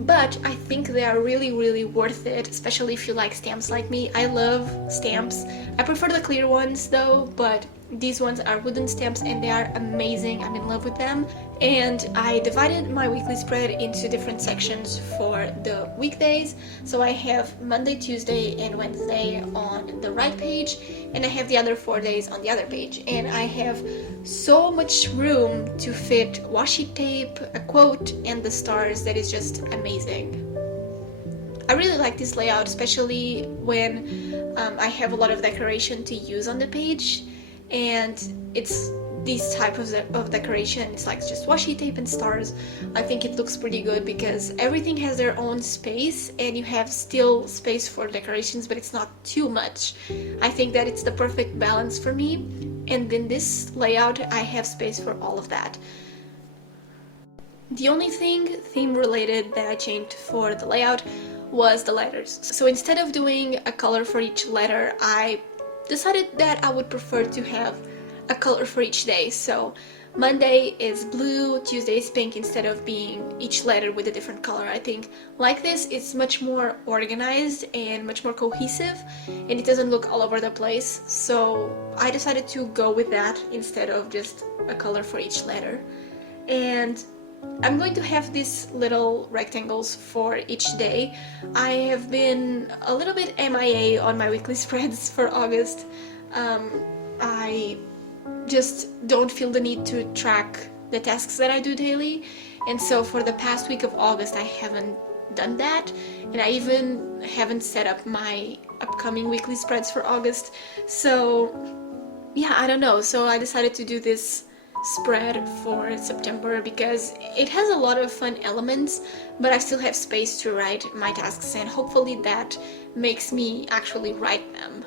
but I think they are really worth it, especially if you like stamps like me. I love stamps. I prefer the clear ones though, but these ones are wooden stamps and they are amazing. I'm in love with them. And I divided my weekly spread into different sections for the weekdays. So I have Monday, Tuesday, and Wednesday on the right page, and I have the other 4 days on the other page. And I have so much room to fit washi tape, a quote, and the stars that is just amazing. I really like this layout, especially when I have a lot of decoration to use on the page, and it's these type of decoration. It's like just washi tape and stars. I think it looks pretty good because everything has their own space and you have still space for decorations, but it's not too much. I think that it's the perfect balance for me, and in this layout I have space for all of that. The only thing theme related that I changed for the layout was the letters. So instead of doing a color for each letter, I decided that I would prefer to have a color for each day. So Monday is blue, Tuesday is pink, instead of being each letter with a different color. I think like this it's much more organized and much more cohesive, and it doesn't look all over the place. So I decided to go with that instead of just a color for each letter. And I'm going to have these little rectangles for each day. I have been a little bit MIA on my weekly spreads for August. I just don't feel the need to track the tasks that I do daily, and so for the past week of August I haven't done that, and I even haven't set up my upcoming weekly spreads for August. So yeah, I don't know, so I decided to do this spread for September because it has a lot of fun elements, but I still have space to write my tasks, and hopefully that makes me actually write them.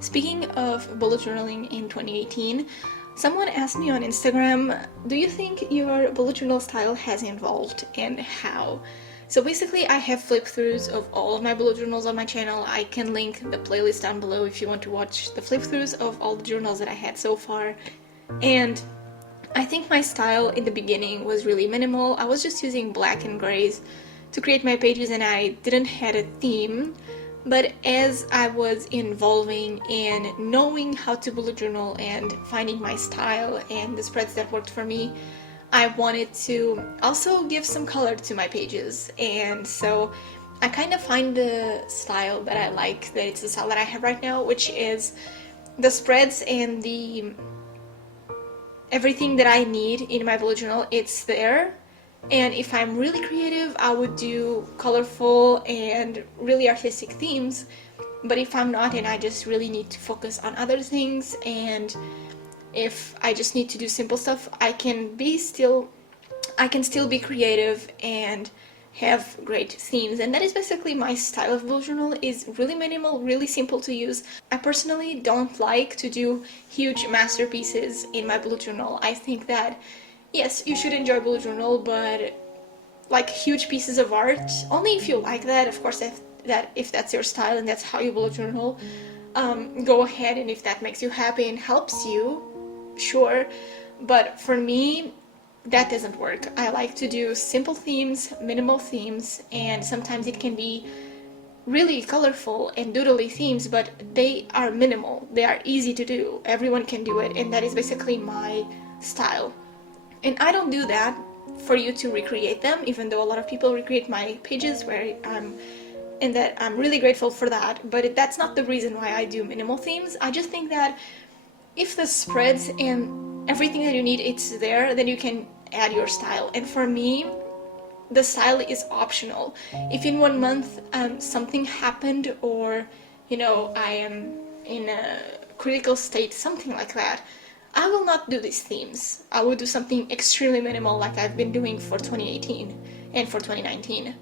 Speaking of bullet journaling in 2018, someone asked me on Instagram, do you think your bullet journal style has evolved, and how? So basically I have flip throughs of all of my bullet journals on my channel. I can link the playlist down below if you want to watch the flip throughs of all the journals that I had so far. And I think my style in the beginning was really minimal. I was just using black and grays to create my pages and I didn't have a theme. But as I was evolving and knowing how to bullet journal and finding my style and the spreads that worked for me, I wanted to also give some color to my pages. And so I kind of find the style that I like, that it's the style that I have right now, which is the spreads and the everything that I need in my bullet journal, it's there. And if I'm really creative, I would do colorful and really artistic themes. But if I'm not and I just really need to focus on other things, and if I just need to do simple stuff, I can still be creative and have great themes. And that is basically my style of bullet journal, is really minimal, really simple to use. I personally don't like to do huge masterpieces in my bullet journal. I think that yes, you should enjoy bullet journal, but like huge pieces of art only if you like that. Of course, if that's your style and that's how you bullet journal, go ahead, and if that makes you happy and helps you, sure. But for me, that doesn't work. I like to do simple themes, minimal themes, and sometimes it can be really colorful and doodly themes, but they are minimal. They are easy to do. Everyone can do it, and that is basically my style. And I don't do that for you to recreate them, even though a lot of people recreate my pages and that I'm really grateful for that, but that's not the reason why I do minimal themes. I just think that if the spreads and everything that you need, it's there, then you can add your style. And for me, the style is optional. If in 1 month something happened, or I am in a critical state, something like that, I will not do these themes. I will do something extremely minimal like I've been doing for 2018 and for 2019.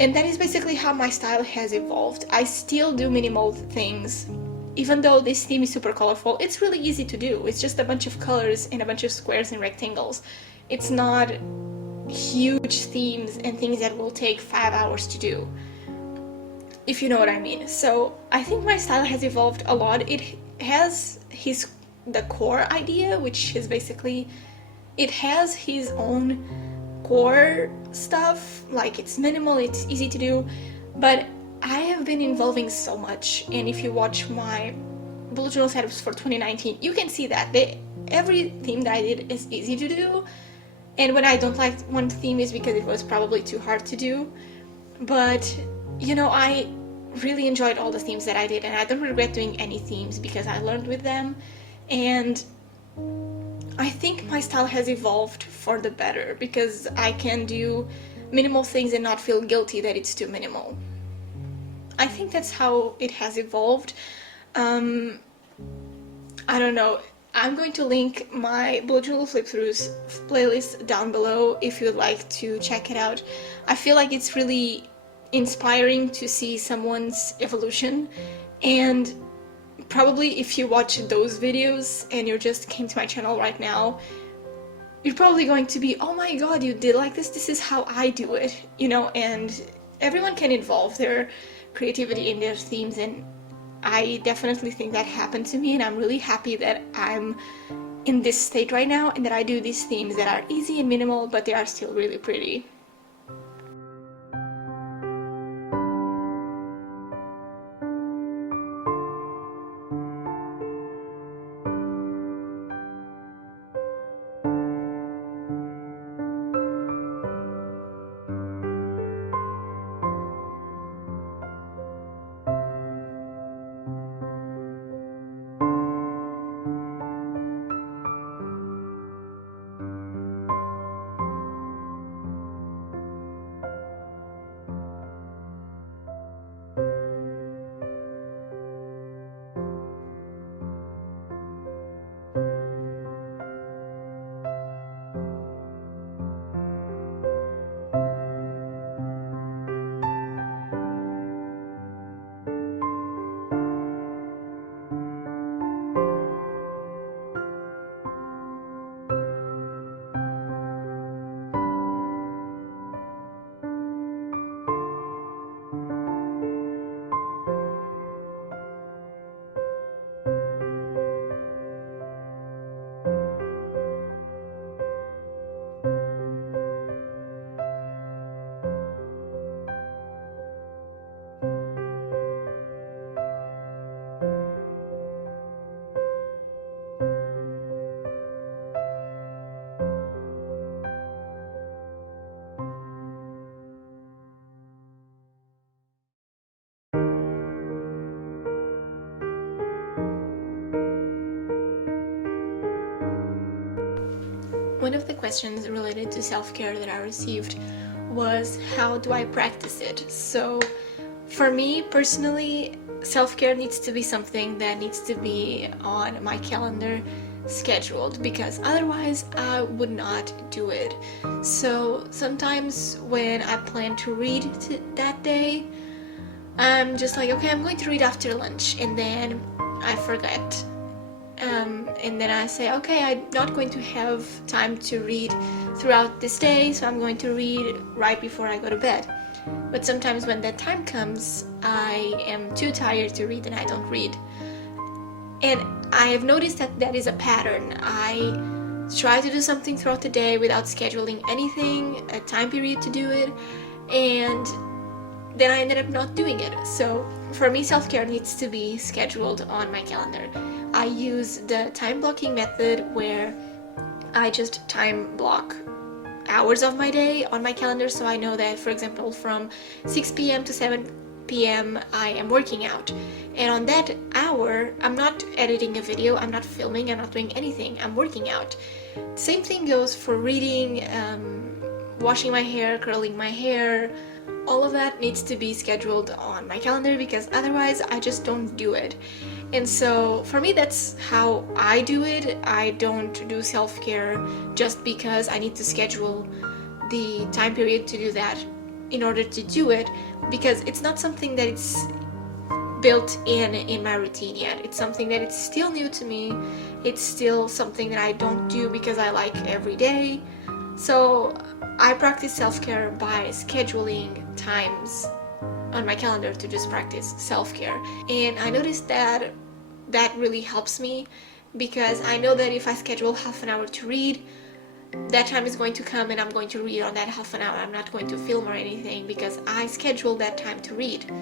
And that is basically how my style has evolved. I still do minimal things. Even though this theme is super colorful, it's really easy to do. It's just a bunch of colors and a bunch of squares and rectangles. It's not huge themes and things that will take 5 hours to do, if you know what I mean. So I think my style has evolved a lot. It has the core idea, which is basically, it has his own core stuff, like it's minimal, it's easy to do, but I have been evolving so much. And if you watch my bullet journal setups for 2019, you can see that every theme that I did is easy to do, and when I don't like one theme is because it was probably too hard to do. But I really enjoyed all the themes that I did, and I don't regret doing any themes because I learned with them. And I think my style has evolved for the better because I can do minimal things and not feel guilty that it's too minimal. I think that's how it has evolved. I don't know. I'm going to link my bullet journal flip throughs playlist down below if you'd like to check it out. I feel like it's really inspiring to see someone's evolution, and probably if you watch those videos and you just came to my channel right now, you're probably going to be, oh my god, you did like this is how I do it, and everyone can evolve their creativity in their themes, and I definitely think that happened to me, and I'm really happy that I'm in this state right now and that I do these themes that are easy and minimal, but they are still really pretty. one of the questions related to self-care that I received was, how do I practice it? So for me personally, self-care needs to be something that needs to be on my calendar, scheduled, because otherwise I would not do it. So sometimes when I plan to read that day, I'm just like, okay, I'm going to read after lunch, and then I forget. And then I say, okay, I'm not going to have time to read throughout this day, so I'm going to read right before I go to bed. But sometimes when that time comes, I am too tired to read and I don't read. And I have noticed that that is a pattern. I try to do something throughout the day without scheduling anything, a time period to do it, and then I ended up not doing it. So for me, self-care needs to be scheduled on my calendar. I use the time blocking method where I just time block hours of my day on my calendar, so I know that, for example, from 6 p.m. to 7 p.m. I am working out, and on that hour I'm not editing a video, I'm not filming, I'm not doing anything, I'm working out. Same thing goes for reading, washing my hair, curling my hair. All of that needs to be scheduled on my calendar, because otherwise I just don't do it. And so for me, that's how I do it. I don't do self-care just because I need to schedule the time period to do that in order to do it, because it's not something that it's built in my routine yet. It's something that it's still new to me. It's still something that I don't do because I like every day. So I practice self-care by scheduling times on my calendar to just practice self-care. And I noticed that that really helps me, because I know that if I schedule half an hour to read, that time is going to come and I'm going to read on that half an hour. I'm not going to film or anything because I scheduled that time to read.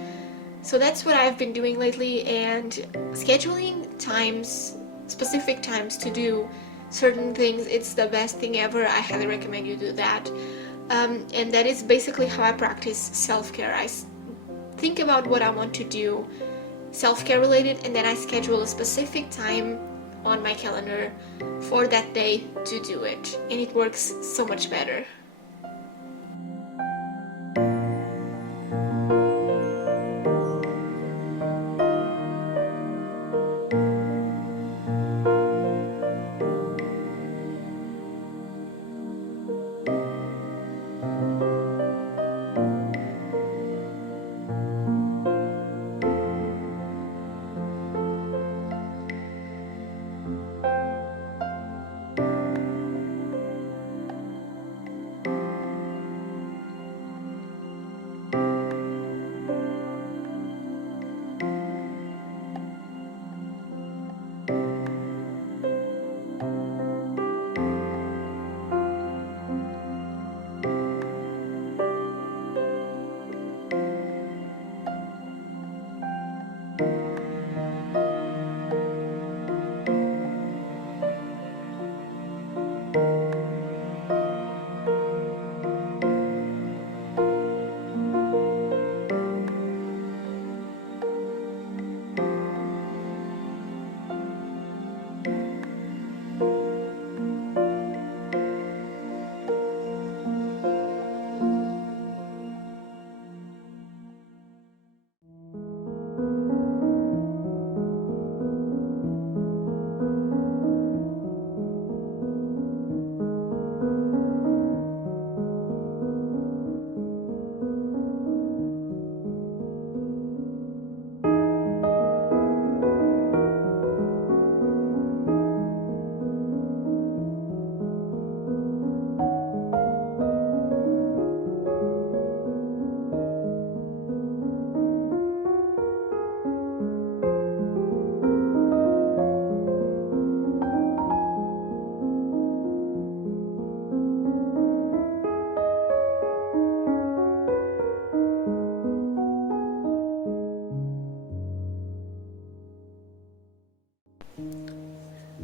So that's what I've been doing lately, and scheduling times, specific times to do certain things, it's the best thing ever. I highly recommend you do that. And that is basically how I practice self-care. I think about what I want to do self-care related, and then I schedule a specific time on my calendar for that day to do it, and it works so much better.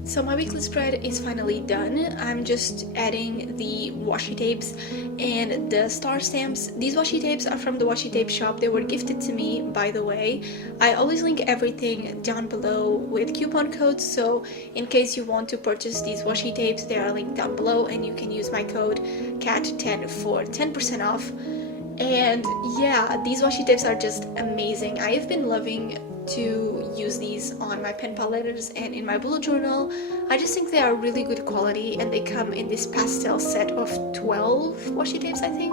So my weekly spread is finally done. I'm just adding the washi tapes and the star stamps. These washi tapes are from the washi tape shop. They were gifted to me, by the way. I always link everything down below with coupon codes, so in case you want to purchase these washi tapes, they are linked down below and you can use my code CAT10 for 10% off. And yeah, these washi tapes are just amazing. I have been loving to use these on my pen pal letters and in my bullet journal. I just think they are really good quality, and they come in this pastel set of 12 washi tapes, I think,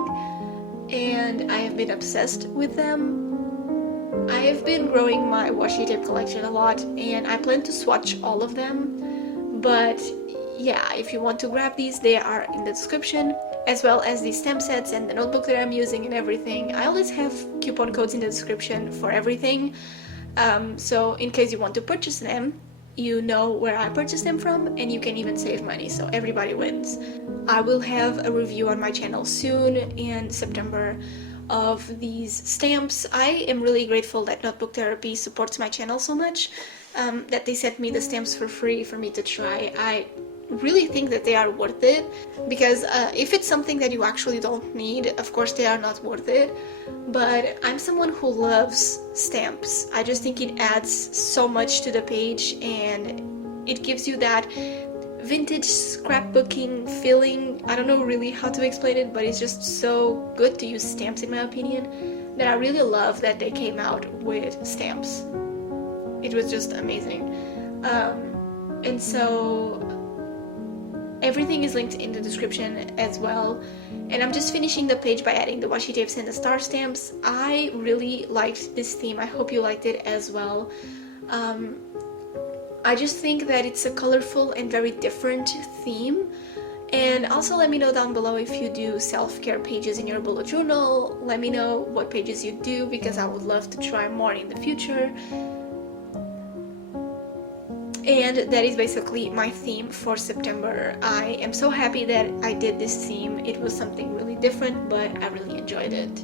and I have been obsessed with them. I have been growing my washi tape collection a lot, and I plan to swatch all of them, but yeah, if you want to grab these, they are in the description, as well as the stamp sets and the notebook that I'm using and everything. I always have coupon codes in the description for everything. So in case you want to purchase them, you know where I purchased them from, and you can even save money, so everybody wins. I will have a review on my channel soon in September of these stamps. I am really grateful that Notebook Therapy supports my channel so much, that they sent me the stamps for free for me to try. I really think that they are worth it, because if it's something that you actually don't need, of course they are not worth it, but I'm someone who loves stamps. I just think it adds so much to the page, and it gives you that vintage scrapbooking feeling. I don't know really how to explain it, but it's just so good to use stamps, in my opinion, that I really love that they came out with stamps. It was just amazing. And so everything is linked in the description as well, and I'm just finishing the page by adding the washi tapes and the star stamps. I really liked this theme. I hope you liked it as well. I just think that it's a colorful and very different theme. And also let me know down below if you do self-care pages in your bullet journal. Let me know what pages you do, because I would love to try more in the future. And that is basically my theme for September. I am so happy that I did this theme. It was something really different, but I really enjoyed it.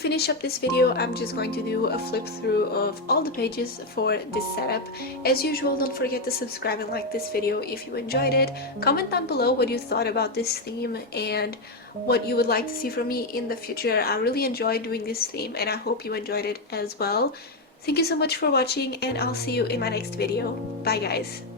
finish up this video, I'm just going to do a flip through of all the pages for this setup. As usual, don't forget to subscribe and like this video if you enjoyed it. Comment down below what you thought about this theme and what you would like to see from me in the future. I really enjoyed doing this theme and I hope you enjoyed it as well. Thank you so much for watching, and I'll see you in my next video. Bye guys!